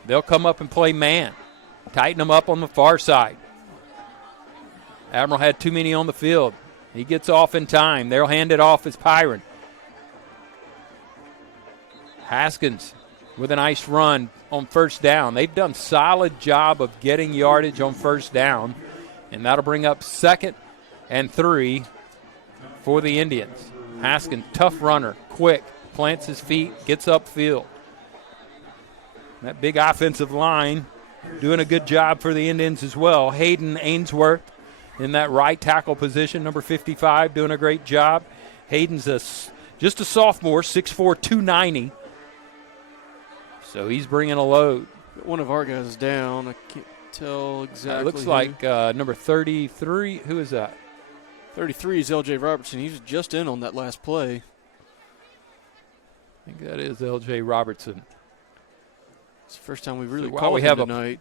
They'll come up and play man. Tighten them up on the far side. Admiral had too many on the field. He gets off in time. They'll hand it off as Pyron. Haskins with a nice run on first down. They've done solid job of getting yardage on first down, and that'll bring up 2nd and 3 for the Indians. Haskins, tough runner, quick, plants his feet, gets upfield. That big offensive line doing a good job for the Indians as well. Hayden Ainsworth in that right tackle position, number 55, doing a great job. Hayden's just a sophomore, 6'4", 290. So he's bringing a load. One of our guys is down. I can't tell exactly. It looks like number 33. Who is that? 33 is L.J. Robertson. He was just in on that last play. I think that is L.J. Robertson. It's the first time we really So called him tonight.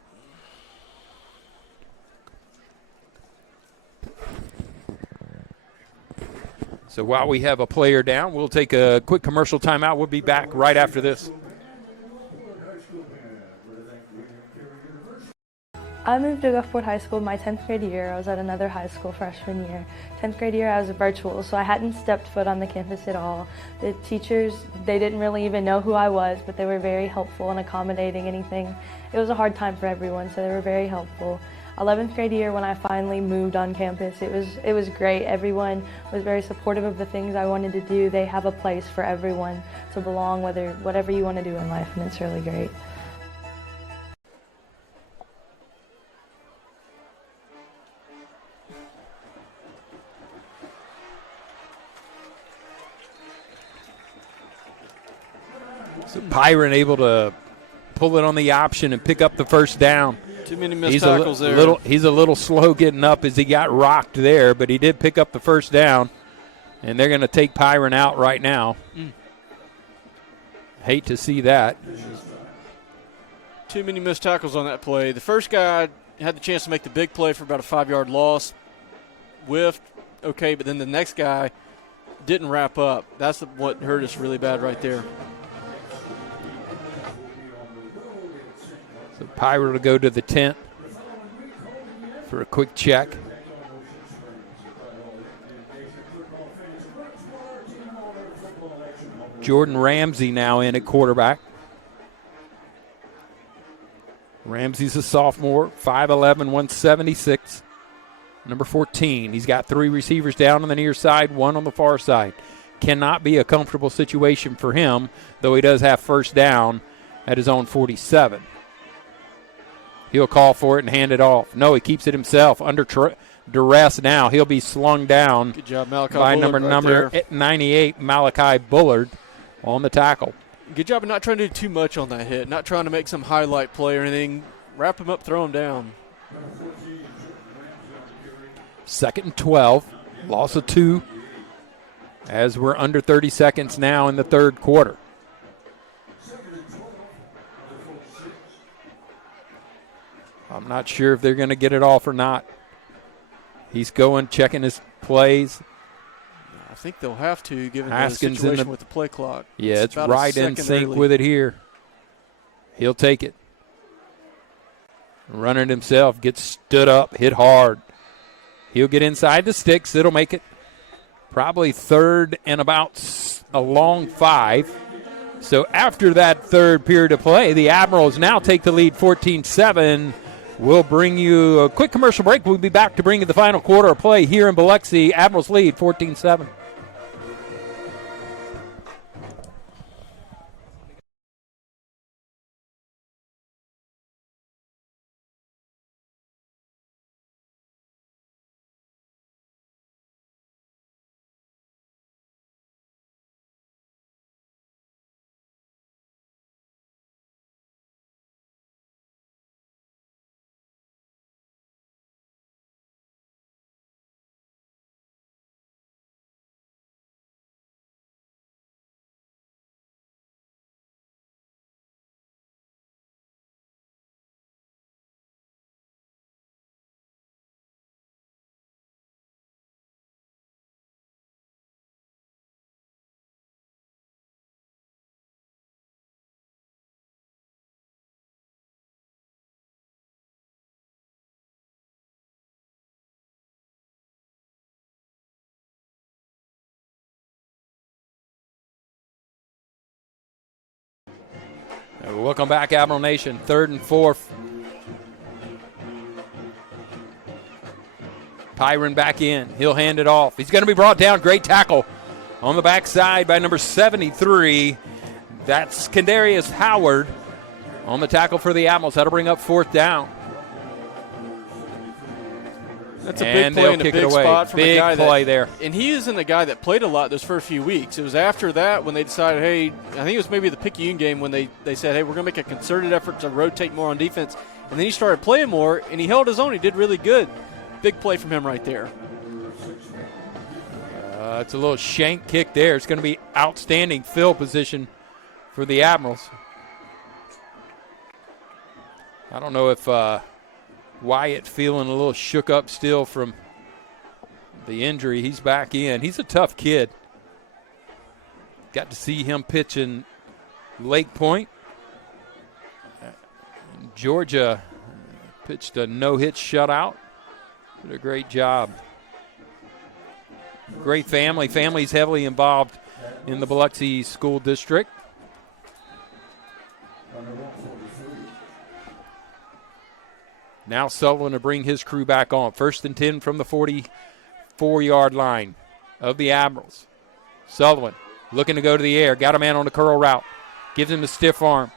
So while we have a player down, we'll take a quick commercial timeout. We'll be back right after this. I moved to Gulfport High School my 10th grade year. I was at another high school freshman year. 10th grade year I was virtual, so I hadn't stepped foot on the campus at all. The teachers, they didn't really even know who I was, but they were very helpful in accommodating anything. It was a hard time for everyone, so they were very helpful. 11th grade year when I finally moved on campus, it was great. Everyone was very supportive of the things I wanted to do. They have a place for everyone to belong, whatever you want to do in life, and it's really great. So Pyron able to pull it on the option and pick up the first down. Too many missed tackles there. He's a little slow getting up as he got rocked there, but he did pick up the first down, and they're going to take Pyron out right now. Hate to see that. Too many missed tackles on that play. The first guy had the chance to make the big play for about a 5-yard loss. Whiffed, okay, but then the next guy didn't wrap up. That's what hurt us really bad right there. So Pyro to go to the tent for a quick check. Jordan Ramsey now in at quarterback. Ramsey's a sophomore, 5'11", 176. Number 14. He's got 3 receivers down on the near side, 1 on the far side. Cannot be a comfortable situation for him, though he does have first down at his own 47. He'll call for it and hand it off. No, he keeps it himself under duress now. He'll be slung down. Good job, Malachi by Bullard number right 98, Malachi Bullard, on the tackle. Good job of not trying to do too much on that hit, not trying to make some highlight play or anything. Wrap him up, throw him down. 2nd and 12, loss of 2, as we're under 30 seconds now in the third quarter. I'm not sure if they're going to get it off or not. He's going, checking his plays. I think they'll have to, given the Haskins situation with the play clock. Yeah, it's about a right in second sync early. with it here. He'll take it. Running himself, gets stood up, hit hard. He'll get inside the sticks. It'll make it probably third and about a long 5. So after that third period of play, the Admirals now take the lead 14-7. We'll bring you a quick commercial break. We'll be back to bring you the final quarter of play here in Biloxi. Admirals lead 14-7. Welcome back, Admiral Nation. 3rd and 4th. Pyron back in. He'll hand it off. He's going to be brought down. Great tackle on the backside by number 73. That's Kendarius Howard on the tackle for the Admirals. That'll bring up 4th down. That's a big play in a big spot from a guy play there. And he isn't a guy that played a lot those first few weeks. It was after that when they decided, hey, I think it was maybe the Picayune game when they said, hey, we're going to make a concerted effort to rotate more on defense. And then he started playing more, and he held his own. He did really good. Big play from him right there. It's a little shank kick there. It's going to be outstanding field position for the Admirals. I don't know if Wyatt feeling a little shook up still from the injury. He's back in. He's a tough kid. Got to see him pitch in Lake Point. Georgia pitched a no-hit shutout. Did a great job. Great family. Family's heavily involved in the Biloxi School District. Now Sullivan to bring his crew back on. 1st and 10 from the 44-yard line of the Admirals. Sullivan looking to go to the air. Got a man on the curl route. Gives him the stiff arm.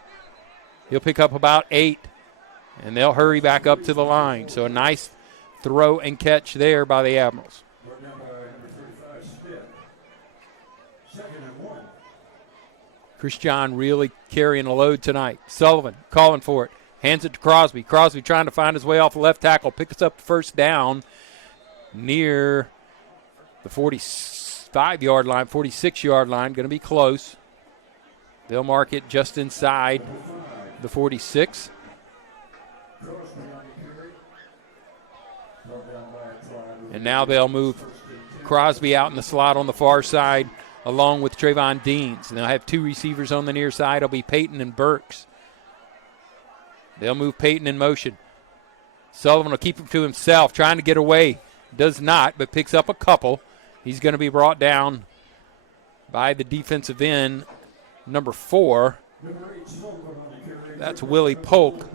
He'll pick up about 8, and they'll hurry back up to the line. So a nice throw and catch there by the Admirals. Chris John really carrying a load tonight. Sullivan calling for it. Hands it to Crosby. Crosby trying to find his way off the left tackle. Picks up the 1st down near the 45-yard line, 46-yard line. Going to be close. They'll mark it just inside the 46. And now they'll move Crosby out in the slot on the far side along with Trayvon Deans. And they'll have 2 receivers on the near side. It'll be Peyton and Burks. They'll move Peyton in motion. Sullivan will keep him to himself, trying to get away. Does not, but picks up a couple. He's going to be brought down by the defensive end, number 4. That's Willie Polk.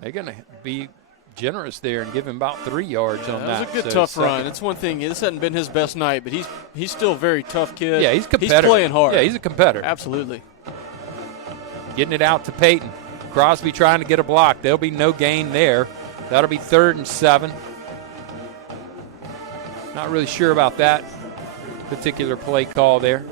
They're going to be generous there and give him about 3 yards on that. That was a good tough run. It's one thing. This hasn't been his best night, but he's still a very tough kid. Yeah, he's a competitor. He's playing hard. Yeah, he's a competitor. Absolutely. Getting it out to Peyton. Crosby trying to get a block. There'll be no gain there. That'll be 3rd and 7. Not really sure about that particular play call there.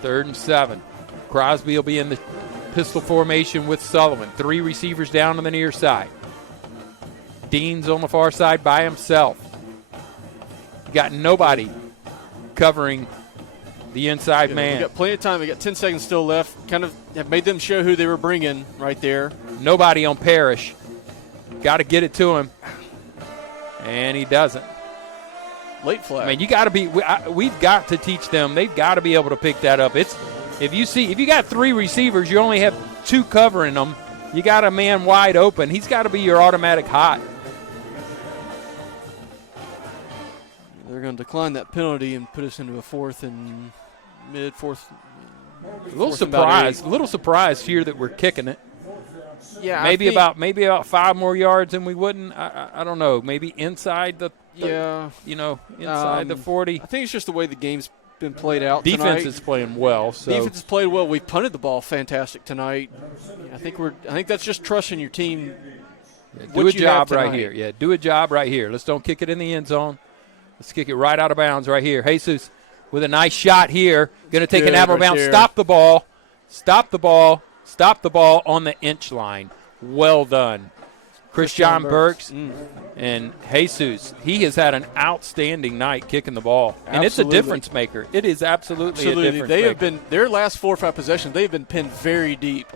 Third and 7. Crosby will be in the pistol formation with Sullivan. 3 receivers down on the near side. Dean's on the far side by himself. You got nobody covering the inside We man. got plenty of time. We got 10 seconds still left. Kind of have made them show who they were bringing right there. Nobody on Parrish. Got to get it to him. And he doesn't. Late flag. I mean, you got to be. We've got to teach them. They've got to be able to pick that up. If you got 3 receivers, you only have 2 covering them. You got a man wide open. He's got to be your automatic hot. They're going to decline that penalty and put us into a fourth and mid-fourth. A little surprised here that we're kicking it. Yeah, maybe about 5 more yards and we wouldn't. I don't know. Maybe inside the inside the 40. I think it's just the way the game's been played out Defense tonight. is playing well. So. Defense has played well. We've punted the ball fantastic tonight. I think that's just trusting your team. Do a job right here. Yeah, do a job right here. Let's don't kick it in the end zone. Let's kick it right out of bounds right here. Jesus with a nice shot here. Going to take an out of bounds. Stop the ball. Stop the ball. Stop the ball on the inch line. Well done. Christian Burks and Jesus. He has had an outstanding night kicking the ball. And it's a difference maker. It is absolutely a difference They maker. have been, their last 4 or 5 possessions, they've been pinned very deep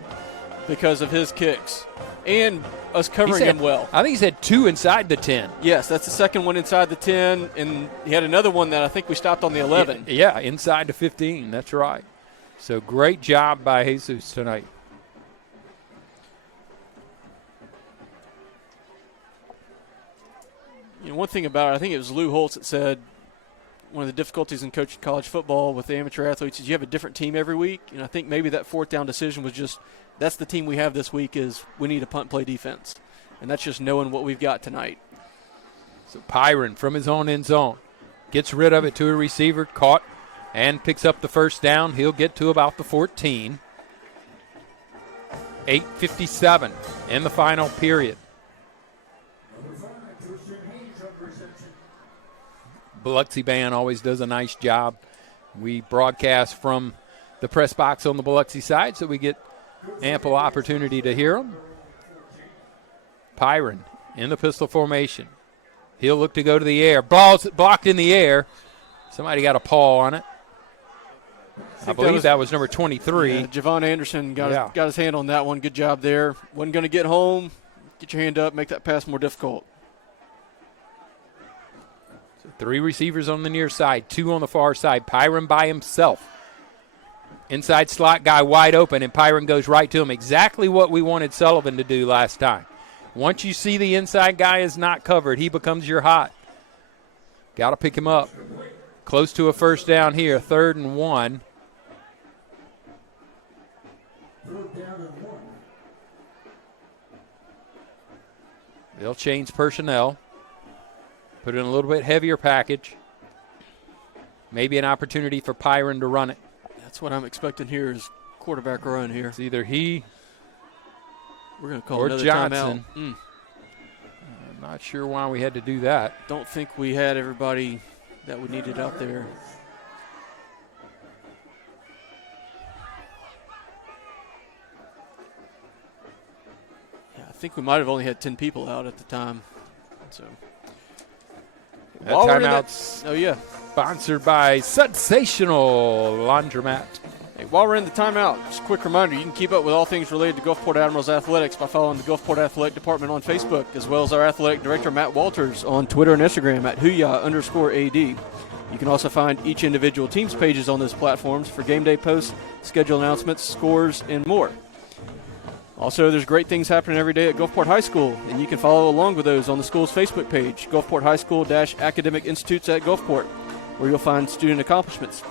because of his kicks and us covering him well. I think he's had 2 inside the 10. Yes, that's the second one inside the 10, and he had another one that I think we stopped on the 11. Yeah, inside the 15. That's right. So great job by Jesus tonight. One thing about it, I think it was Lou Holtz that said one of the difficulties in coaching college football with the amateur athletes is you have a different team every week. And I think maybe that 4th down decision was just that's the team we have this week is we need a punt play defense. And that's just knowing what we've got tonight. So Pyron from his own end zone gets rid of it to a receiver, caught, and picks up the first down. He'll get to about the 14. 8:57 in the final period. Biloxi band always does a nice job. We broadcast from the press box on the Biloxi side, so we get ample opportunity to hear them. Pyron in the pistol formation. He'll look to go to the air. Ball's blocked in the air. Somebody got a paw on it. I believe that was number 23. Yeah, Javon Anderson got his hand on that one. Good job there. Wasn't going to get home. Get your hand up, make that pass more difficult. 3 receivers on the near side, 2 on the far side. Pyron by himself. Inside slot guy wide open, and Pyron goes right to him. Exactly what we wanted Sullivan to do last time. Once you see the inside guy is not covered, he becomes your hot. Got to pick him up. Close to a first down here, 3rd and 1. They'll change personnel. Put in a little bit heavier package. Maybe an opportunity for Pyron to run it. That's what I'm expecting here is quarterback run here. It's either he We're going to call or another Johnson. timeout. I'm not sure why we had to do that. Don't think we had everybody that we needed out there. Yeah, I think we might have only had 10 people out at the time. So That timeout's sponsored by Sensational Laundromat. Hey, while we're in the timeout, just a quick reminder, you can keep up with all things related to Gulfport Admirals Athletics by following the Gulfport Athletic Department on Facebook, as well as our athletic director, Matt Walters, on Twitter and Instagram at Huya_AD. You can also find each individual team's pages on those platforms for game day posts, schedule announcements, scores, and more. Also, there's great things happening every day at Gulfport High School, and you can follow along with those on the school's Facebook page, Gulfport High School-Academic Institutes at Gulfport, where you'll find student accomplishments,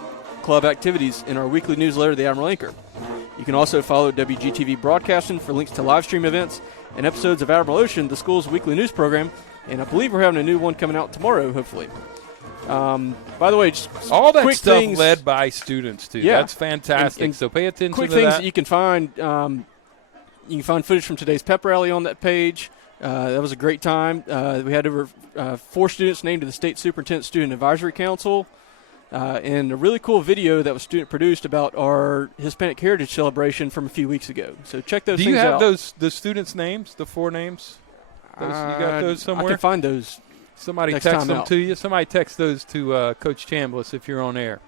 club activities, and our weekly newsletter, The Admiral Anchor. You can also follow WGTV.broadcasting for links to live stream events and episodes of Admiral Ocean, the school's weekly news program, and I believe we're having a new one coming out tomorrow, hopefully. By the way, just all that quick stuff things, led by students, too. Yeah. That's fantastic. And so pay attention quick to things that. you can find. You can find footage from today's pep rally on that page. That was a great time. We had over 4 students named to the State Superintendent Student Advisory Council, and a really cool video that was student produced about our Hispanic Heritage Celebration from a few weeks ago. So check those things out. Do you have the students' names, the 4 names? You got those somewhere? I can find those. Somebody next text time them out. to you. Somebody text those to Coach Chambliss if you're on air.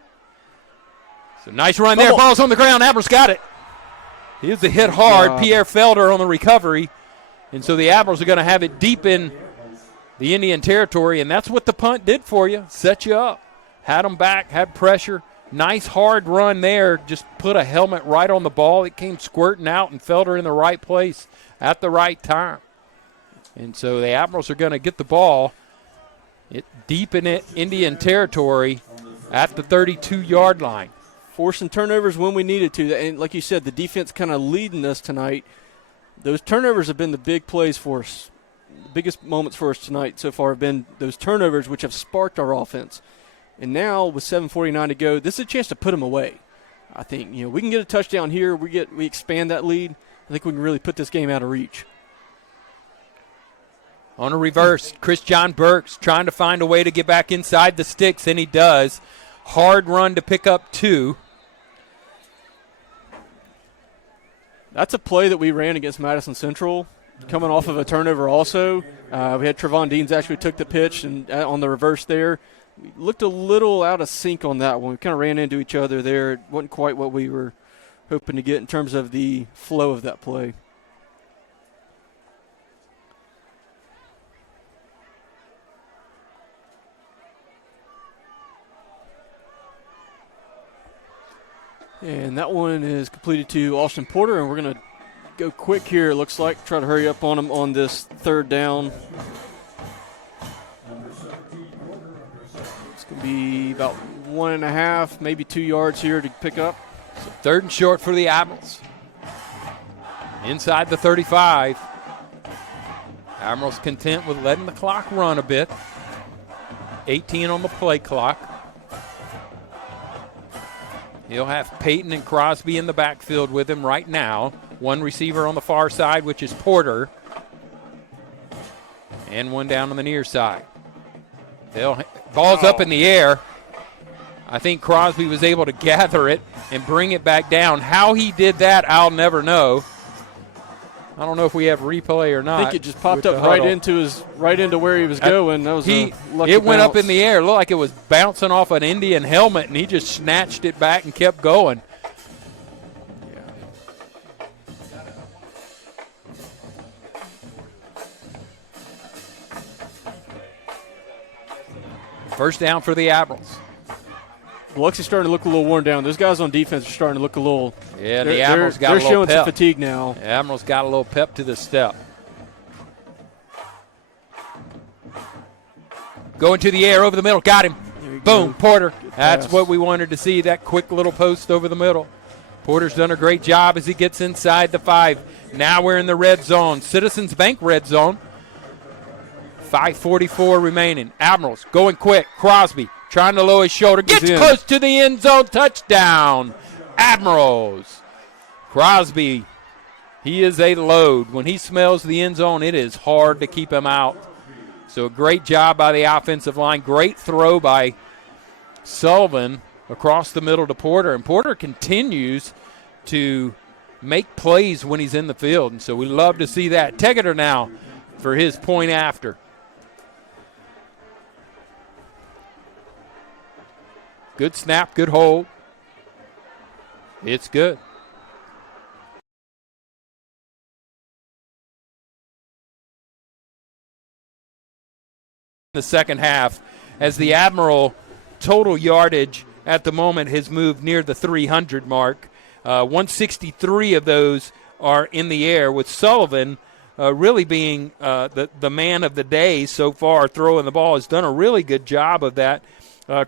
So nice run there. Ball's on the ground. Admirals got it. Here's the hit hard. Pierre Felder on the recovery. And so the Admirals are going to have it deep in the Indian territory, and that's what the punt did for you. Set you up. Had them back, had pressure. Nice hard run there. Just put a helmet right on the ball. It came squirting out, and Felder in the right place at the right time. And so the Admirals are going to get the ball deep in Indian territory at the 32-yard line. Forcing turnovers when we needed to. And like you said, the defense kind of leading us tonight. Those turnovers have been the big plays for us. The biggest moments for us tonight so far have been those turnovers, which have sparked our offense. And now with 7:49 to go, this is a chance to put them away. I think we can get a touchdown here. We expand that lead. I think we can really put this game out of reach. On a reverse, Chris John Burks trying to find a way to get back inside the sticks, and he does. Hard run to pick up 2. That's a play that we ran against Madison Central, coming off of a turnover also. We had Trevon Deans actually took the pitch and on the reverse there. We looked a little out of sync on that one. We kind of ran into each other there. It wasn't quite what we were hoping to get in terms of the flow of that play. And that one is completed to Austin Porter, and we're going to go quick here, it looks like. Try to hurry up on him on this third down. It's going to be about 1.5, maybe 2 yards here to pick up. So 3rd and short for the Admirals. Inside the 35. Admirals content with letting the clock run a bit. 18 on the play clock. He'll have Peyton and Crosby in the backfield with him right now. One receiver on the far side, which is Porter. And one down on the near side. Ball's up in the air. I think Crosby was able to gather it and bring it back down. How he did that, I'll never know. I don't know if we have replay or not. I think it just popped up right into where he was going. That was a lucky It went bounce. up in the air. It looked like it was bouncing off an Indian helmet, and he just snatched it back and kept going. First down for the Admirals. Biloxi's starting to look a little worn down. Those guys on defense are starting to look a little. Yeah, the Admirals got a little showing pep. some fatigue now. The Admirals got a little pep to the step. Going to the air over the middle. Got him. Boom, Porter. That's what we wanted to see, that quick little post over the middle. Porter's done a great job as he gets inside the 5. Now we're in the red zone. Citizens Bank red zone. 5:44 remaining. Admirals going quick. Crosby trying to lower his shoulder. Gets close to the end zone. Touchdown. Admirals. Crosby, he is a load. When he smells the end zone, it is hard to keep him out. So a great job by the offensive line. Great throw by Sullivan across the middle to Porter. And Porter continues to make plays when he's in the field. And so we love to see that. Tegeter now for his point after. Good snap, good hold. It's good. The second half, as the Admiral total yardage at the moment has moved near the 300 mark. 163 of those are in the air, with Sullivan really being the man of the day so far, throwing the ball. Has done a really good job of that.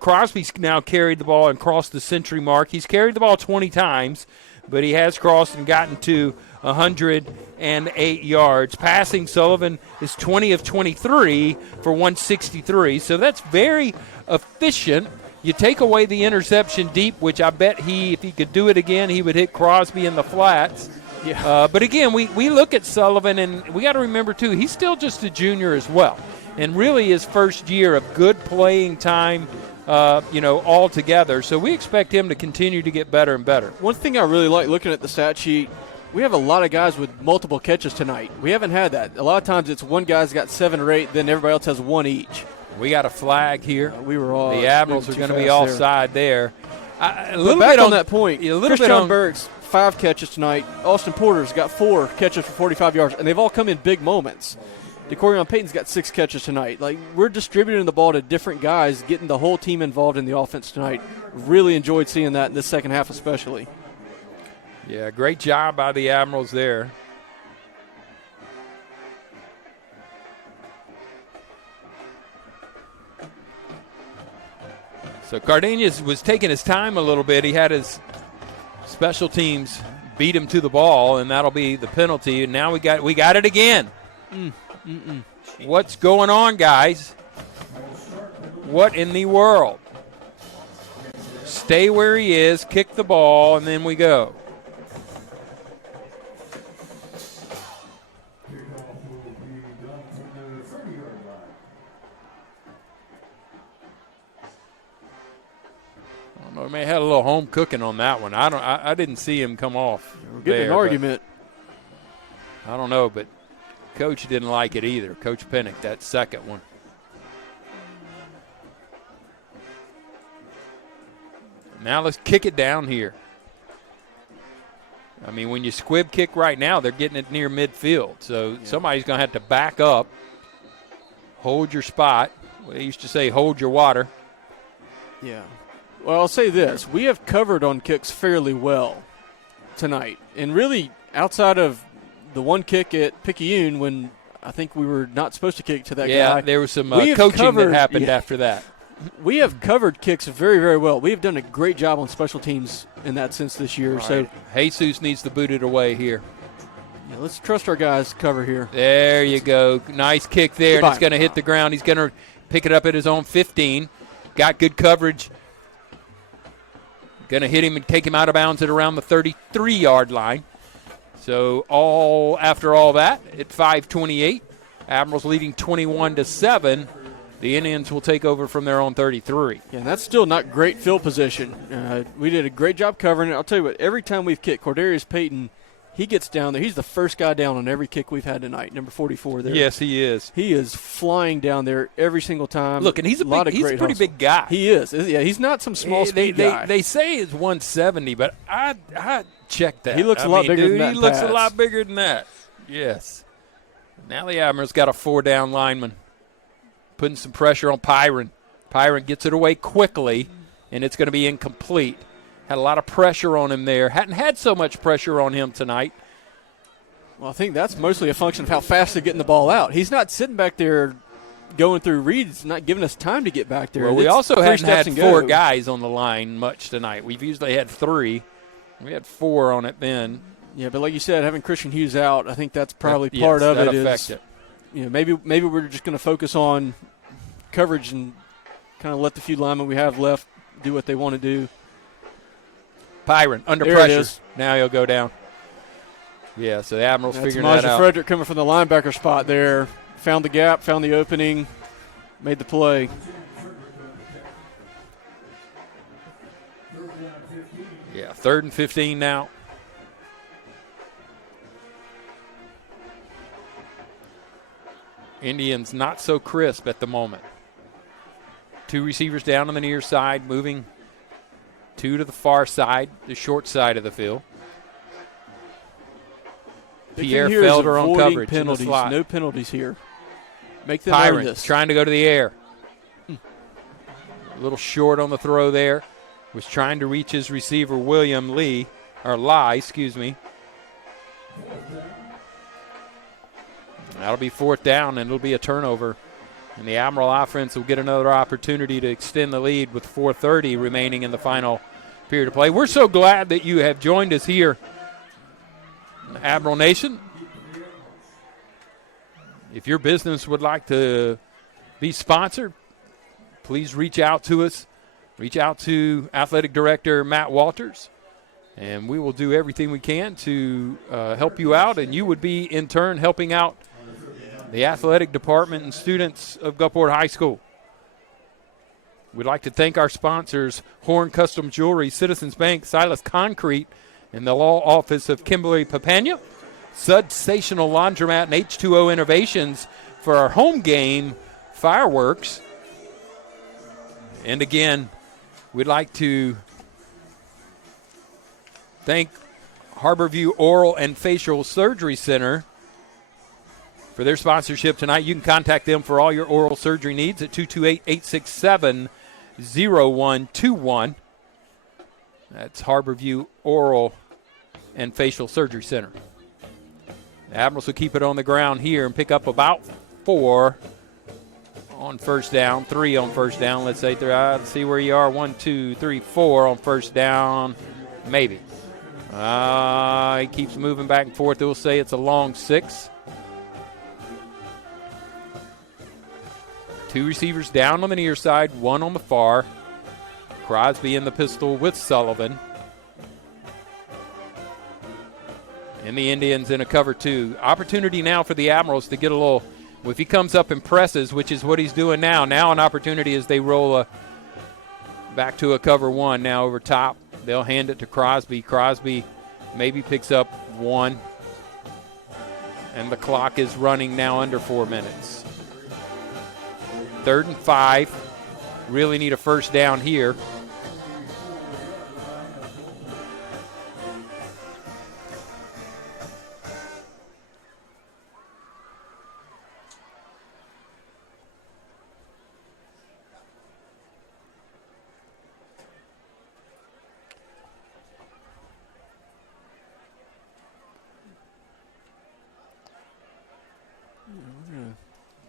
Crosby's now carried the ball and crossed the century mark. He's carried the ball 20 times, but he has crossed and gotten to 108 yards. Passing, Sullivan is 20 of 23 for 163, so that's very efficient. You take away the interception deep, which I bet if he could do it again, he would hit Crosby in the flats. Yeah. But again, we look at Sullivan, and we got to remember, too, he's still just a junior as well. And really his first year of good playing time, all together. So we expect him to continue to get better and better. One thing I really like looking at the stat sheet, we have a lot of guys with multiple catches tonight. We haven't had that. A lot of times it's one guy's got 7 or 8, then everybody else has 1 each. We got a flag here. We were all the Admirals are going to be offside there. A little back bit on that point. A little Chris bit on Berg's 5 catches tonight. Austin Porter's got 4 catches for 45 yards, and they've all come in big moments. DeCorion Payton's got 6 catches tonight. Like, we're distributing the ball to different guys, getting the whole team involved in the offense tonight. Really enjoyed seeing that in the second half especially. Yeah, great job by the Admirals there. So Cardenas was taking his time a little bit. He had his special teams beat him to the ball, and that'll be the penalty. And now we got it again. What's going on, guys? What in the world? Stay where he is, kick the ball, and then we go. We may have had a little home cooking on that one. I didn't see him come off. We're getting an argument. I don't know, but Coach didn't like it either. Coach Pennick, that second one. Now let's kick it down here. I mean, when you squib kick right now, they're getting it near midfield. So somebody's going to have to back up, hold your spot. They used to say hold your water. Yeah. Well, I'll say this. We have covered on kicks fairly well tonight. And really, outside of the one kick at Picayune when I think we were not supposed to kick to that guy. Yeah, there was some coaching that happened after that. We have covered kicks very, very well. We have done a great job on special teams in that sense this year. Right. So Jesus needs to boot it away here. Yeah, let's trust our guys to cover here. There you go. Nice kick there, and it's going to hit the ground. He's going to pick it up at his own 15. Got good coverage. Going to hit him and take him out of bounds at around the 33-yard line. So after all that, at 5:28, Admirals leading 21-7. The Indians will take over from their own 33. Yeah, and that's still not great field position. We did a great job covering it. I'll tell you what, every time we've kicked, Cordarius Payton, he gets down there. He's the first guy down on every kick we've had tonight, number 44 there. Yes, he is. He is flying down there every single time. Look, and he's a pretty big guy. He is. Yeah, he's not some small speed guy. They say he's 170, but I checked that. He looks a lot bigger than that. He looks a lot bigger than that. Yes. Now the Admirals got a 4-down lineman. Putting some pressure on Pyron. Pyron gets it away quickly, and it's going to be incomplete. Had a lot of pressure on him there. Hadn't had so much pressure on him tonight. Well, I think that's mostly a function of how fast they're getting the ball out. He's not sitting back there going through reads, not giving us time to get back there. Well, we also hadn't had 4 guys on the line much tonight. We've usually had 3. We had 4 on it then. Yeah, but like you said, having Christian Hughes out, I think that's probably part of it. Affected. You know, maybe we're just going to focus on coverage and kind of let the few linemen we have left do what they want to do. Pyron under pressure. Now he'll go down. Yeah, so the Admirals figuring that out. Frederick coming from the linebacker spot there. Found the gap, found the opening, made the play. Yeah, 3rd and 15 now. Indians not so crisp at the moment. 2 receivers down on the near side, moving 2 to the far side, the short side of the field. Pierre Felder on coverage in the slot. No penalties here. Make them earn this. Trying to go to the air. A little short on the throw there. Was trying to reach his receiver, William Lai. That'll be 4th down, and it'll be a turnover. And the Admiral offense will get another opportunity to extend the lead with 4:30 remaining in the final period of play. We're so glad that you have joined us here, Admiral Nation. If your business would like to be sponsored, please reach out to us. Reach out to Athletic Director Matt Walters, and we will do everything we can to help you out, and you would be, in turn, helping out the athletic department and students of Gulfport High School. We'd like to thank our sponsors, Horn Custom Jewelry, Citizens Bank, Silas Concrete, and the law office of Kimberly Papania, Sensational Laundromat, and H2O Innovations for our home game fireworks. And again, we'd like to thank Harborview Oral and Facial Surgery Center for their sponsorship tonight. You can contact them for all your oral surgery needs at 228-867-0121. That's Harborview Oral and Facial Surgery Center. The Admirals will keep it on the ground here and pick up about 4 on first down, 3 on first down. Let's say, let's see where you are. 1, 2, 3, 4 on first down, maybe. He keeps moving back and forth. We'll say it's a long 6. 2 receivers down on the near side, 1 on the far. Crosby in the pistol with Sullivan. And the Indians in a cover 2. Opportunity now for the Admirals to get a little, if he comes up and presses, which is what he's doing now an opportunity as they roll back to a cover 1 now over top. They'll hand it to Crosby. Crosby maybe picks up 1. And the clock is running now under 4 minutes. 3rd and 5. Really need a first down here.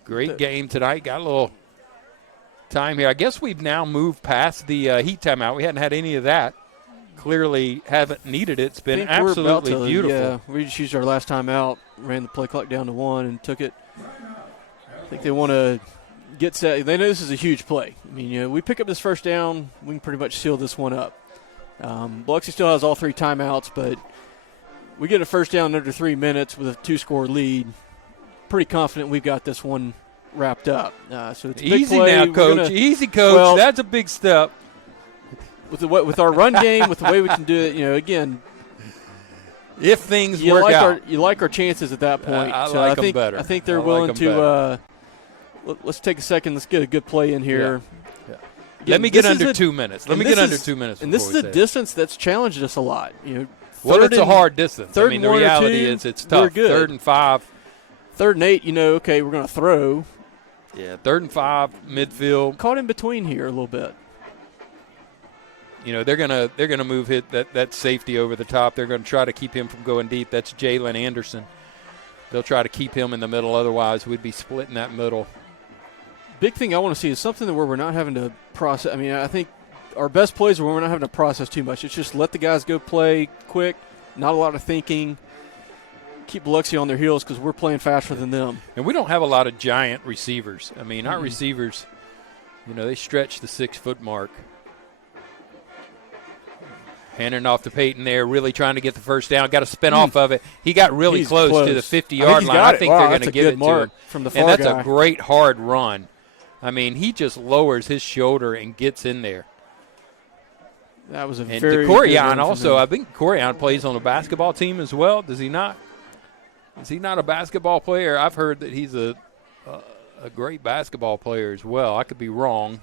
Great game tonight. Got a little time here. I guess we've now moved past the heat timeout. We hadn't had any of that. Clearly haven't needed it. It's been absolutely beautiful. Yeah, we just used our last time out, ran the play clock down to 1 and took it. I think they want to get set. They know this is a huge play. I mean, we pick up this first down, we can pretty much seal this one up. Biloxi still has all 3 timeouts, but we get a first down under 3 minutes with a 2-score lead. Pretty confident we've got this one wrapped up. So it's a big easy play. now, Coach. Easy, Coach. Well, that's a big step. With our run game, with the way we can do it, again, if things work out, you like our chances at that point. I like them better. I think they're willing to. Let's take a second. Let's get a good play in here. Yeah. Let me get under 2 minutes. Let me get under 2 minutes. And this is a distance that's challenged us a lot. Well, it's a hard distance. The reality is it's tough. 3rd and 5. 3rd and 8, okay, we're going to throw. Yeah, 3rd and 5, midfield. Caught in between here a little bit. They're gonna move that safety over the top. They're going to try to keep him from going deep. That's Jalen Anderson. They'll try to keep him in the middle. Otherwise, we'd be splitting that middle. Big thing I want to see is something where we're not having to process. I mean, I think our best plays are when we're not having to process too much. It's just let the guys go play quick, not a lot of thinking. Keep Biloxi on their heels because we're playing faster than them. And we don't have a lot of giant receivers. I mean, our receivers, they stretch the 6-foot mark. Handing off to Peyton there, really trying to get the first down. Got to spin off of it. He got really close to the 50-yard line. I think they're going to give it to him. From the far and that's guy. A great hard run. I mean, he just lowers his shoulder and gets in there. That was a and very DeCorian also. I think DeCorian plays on a basketball team as well. Does he not? Is he not a basketball player? I've heard that he's a great basketball player as well. I could be wrong.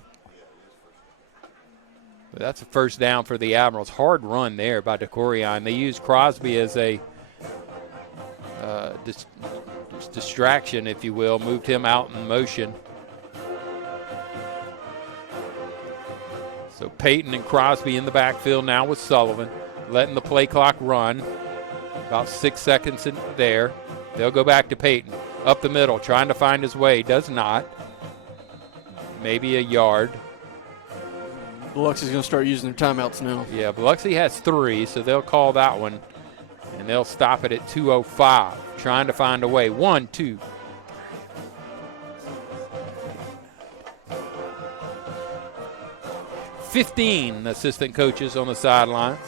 But that's a first down for the Admirals. Hard run there by DeCorian. They used Crosby as a distraction, if you will. Moved him out in motion. So Peyton and Crosby in the backfield now with Sullivan, letting the play clock run. About 6 seconds in there. They'll go back to Peyton. Up the middle, trying to find his way. Does not. Maybe a yard. Biloxi's going to start using their timeouts now. Yeah, Biloxi has 3, so they'll call that one. And they'll stop it at 2:05. Trying to find a way. 1, 2. $15 assistant coaches on the sidelines.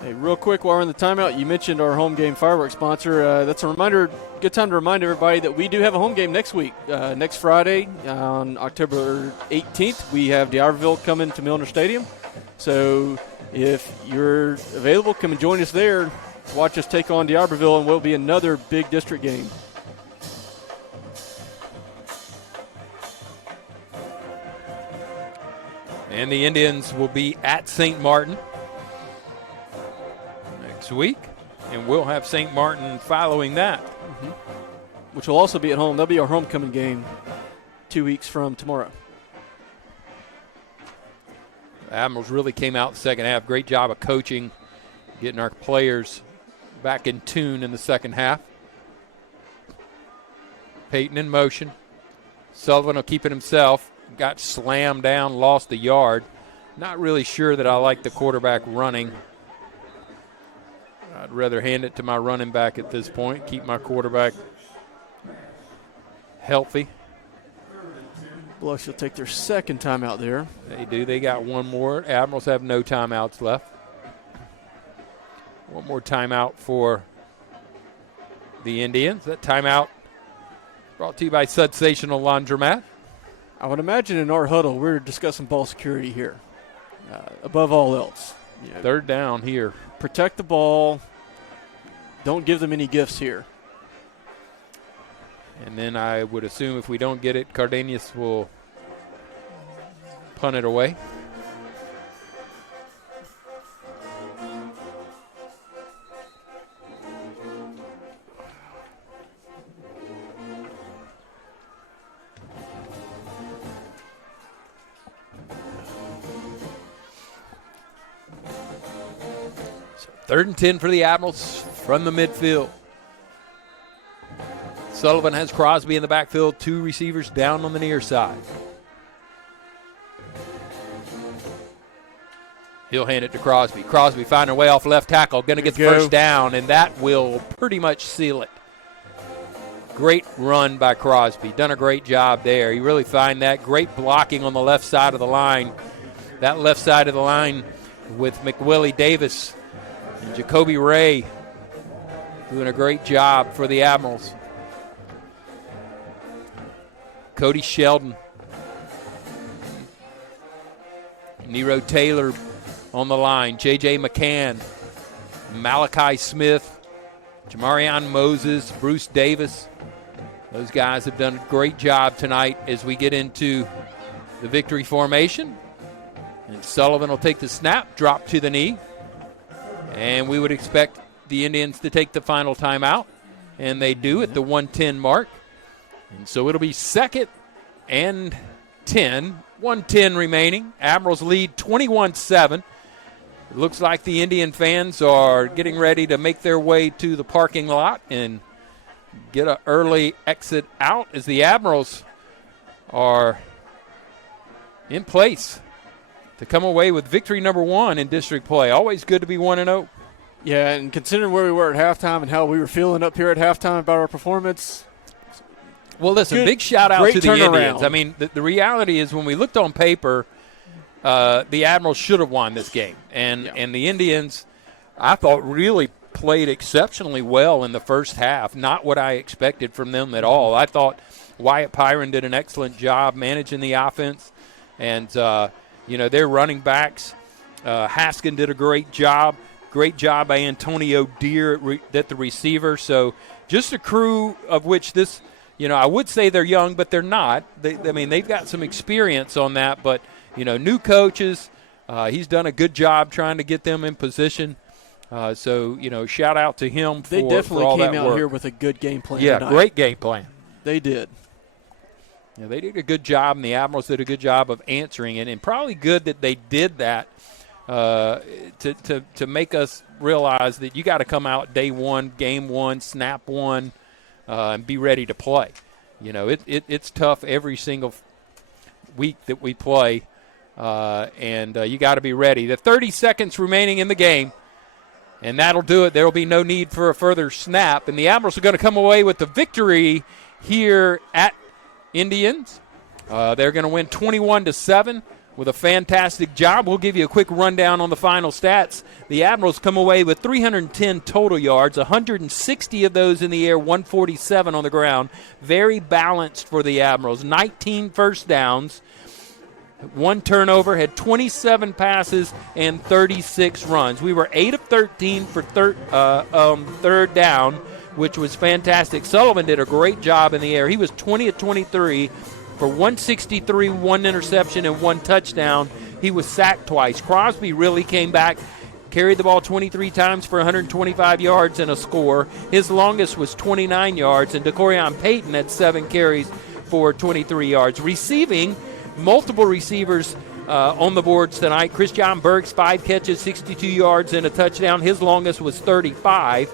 Hey, real quick while we're in the timeout, you mentioned our home game fireworks sponsor. That's a reminder, good time to remind everybody that we do have a home game next week. Next Friday on October 18th, we have D'Iberville coming to Milner Stadium. So if you're available, come and join us there. Watch us take on D'Iberville, and will be another big district game. And the Indians will be at St. Martin next week, and we'll have St. Martin following that. Which will also be at home. That'll be our homecoming game 2 weeks from tomorrow. Admirals really came out the second half. Great job of coaching, getting our players back in tune in the second half. Peyton in motion. Sullivan will keep it himself. Got slammed down, lost a yard. Not really sure that I like the quarterback running. I'd rather hand it to my running back at this point, keep my quarterback healthy. Biloxi will take their second timeout there. They do. They got one more. Admirals have no timeouts left. One more timeout for the Indians. That timeout brought to you by Sensational Laundromat. I would imagine in our huddle we're discussing ball security here. Above all else. You know, Third down here. protect the ball. Don't give them any gifts here. And then I would assume if we don't get it, Cardenas will punt it away. So 3rd and 10 for the Admirals from the midfield. Sullivan has Crosby in the backfield, 2 receivers down on the near side. He'll hand it to Crosby. Crosby finding a way off left tackle, going to get the first down, and that will pretty much seal it. Great run by Crosby. Done a great job there. You really find that. Great blocking on the left side of the line. That left side of the line with McWillie Davis and Jacoby Ray doing a great job for the Admirals. Cody Sheldon. Nero Taylor on the line. J.J. McCann. Malachi Smith. Jamarion Moses. Bruce Davis. Those guys have done a great job tonight as we get into the victory formation. And Sullivan will take the snap, drop to the knee. And we would expect the Indians to take the final timeout. And they do at the 1:10 mark. And so it'll be 2nd and 10, 1:10 remaining. Admirals lead 21-7. It looks like the Indian fans are getting ready to make their way to the parking lot and get an early exit out as the Admirals are in place to come away with victory number 1 in district play. Always good to be 1-0. Yeah, and considering where we were at halftime and how we were feeling up here at halftime about our performance. Well, listen, big shout out to the Indians. I mean, the reality is when we looked on paper, the Admirals should have won this game. And the Indians, I thought, really played exceptionally well in the first half. Not what I expected from them at all. I thought Wyatt Pyron did an excellent job managing the offense. And, their running backs, Haskin did a great job. Great job by Antonio Deere at the receiver. So just a crew of which this – I would say they're young, but they're not. They've got some experience on that. But, new coaches, he's done a good job trying to get them in position. Shout out to him for all that work. They definitely came out here with a good game plan tonight. Great game plan. They did. Yeah, they did a good job, and the Admirals did a good job of answering it. And probably good that they did that to make us realize that you got to come out day 1, game 1, snap 1. And be ready to play. It's tough every single week that we play, and you got to be ready. The 30 seconds remaining in the game, and that'll do it. There will be no need for a further snap, and the Admirals are going to come away with the victory here at Indians. They're going to win 21-7 with a fantastic job. We'll give you a quick rundown on the final stats. The Admirals come away with 310 total yards, 160 of those in the air, 147 on the ground. Very balanced for the Admirals. 19 first downs, 1 turnover, had 27 passes and 36 runs. We were 8 of 13 for third down, which was fantastic. Sullivan did a great job in the air. He was 20 of 23 for 163, 1 interception, and 1 touchdown. he was sacked twice. Crosby really came back, carried the ball 23 times for 125 yards and a score. His longest was 29 yards, and DeCorian Payton had 7 carries for 23 yards. Receiving, multiple receivers on the boards tonight. Christian Bergs, 5 catches, 62 yards, and a touchdown. His longest was 35.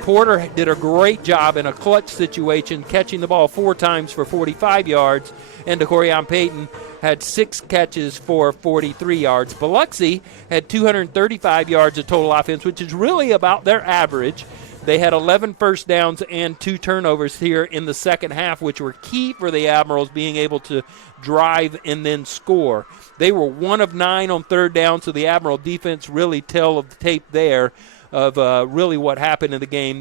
Porter did a great job in a clutch situation, catching the ball 4 times for 45 yards, and DeCorian Payton had 6 catches for 43 yards. Biloxi had 235 yards of total offense, which is really about their average. They had 11 first downs and 2 turnovers here in the second half, which were key for the Admirals being able to drive and then score. They were 1 of 9 on third down, so the Admiral defense really tell of the tape there of really what happened in the game.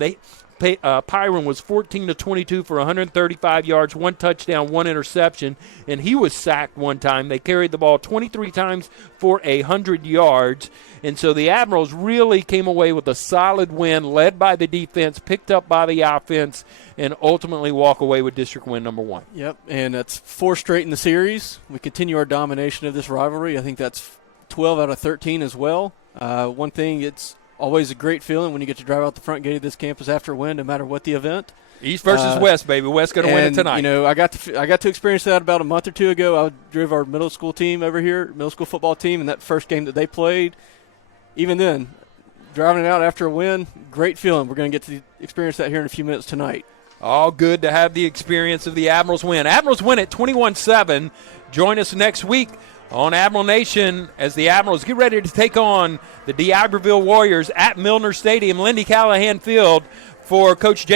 Pyron was 14 to 22 for 135 yards, 1 touchdown, 1 interception, and he was sacked 1 time. They carried the ball 23 times for 100 yards, and so the Admirals really came away with a solid win, led by the defense, picked up by the offense, and ultimately walk away with district win number 1. Yep, and that's 4 straight in the series. We continue our domination of this rivalry. I think that's 12 out of 13 as well. One thing, it's always a great feeling when you get to drive out the front gate of this campus after a win, no matter what the event. East versus West, baby. West going to win it tonight. You know, I got to experience that about a month or 2 ago. I drove our middle school team over here, middle school football team, and that first game that they played. Even then, driving it out after a win, great feeling. We're going to get to experience that here in a few minutes tonight. All good to have the experience of the Admirals win. Admirals win at 21-7. Join us next week on Admiral Nation as the Admirals get ready to take on the D'Iberville Warriors at Milner Stadium, Lindy Callahan Field, for Coach J.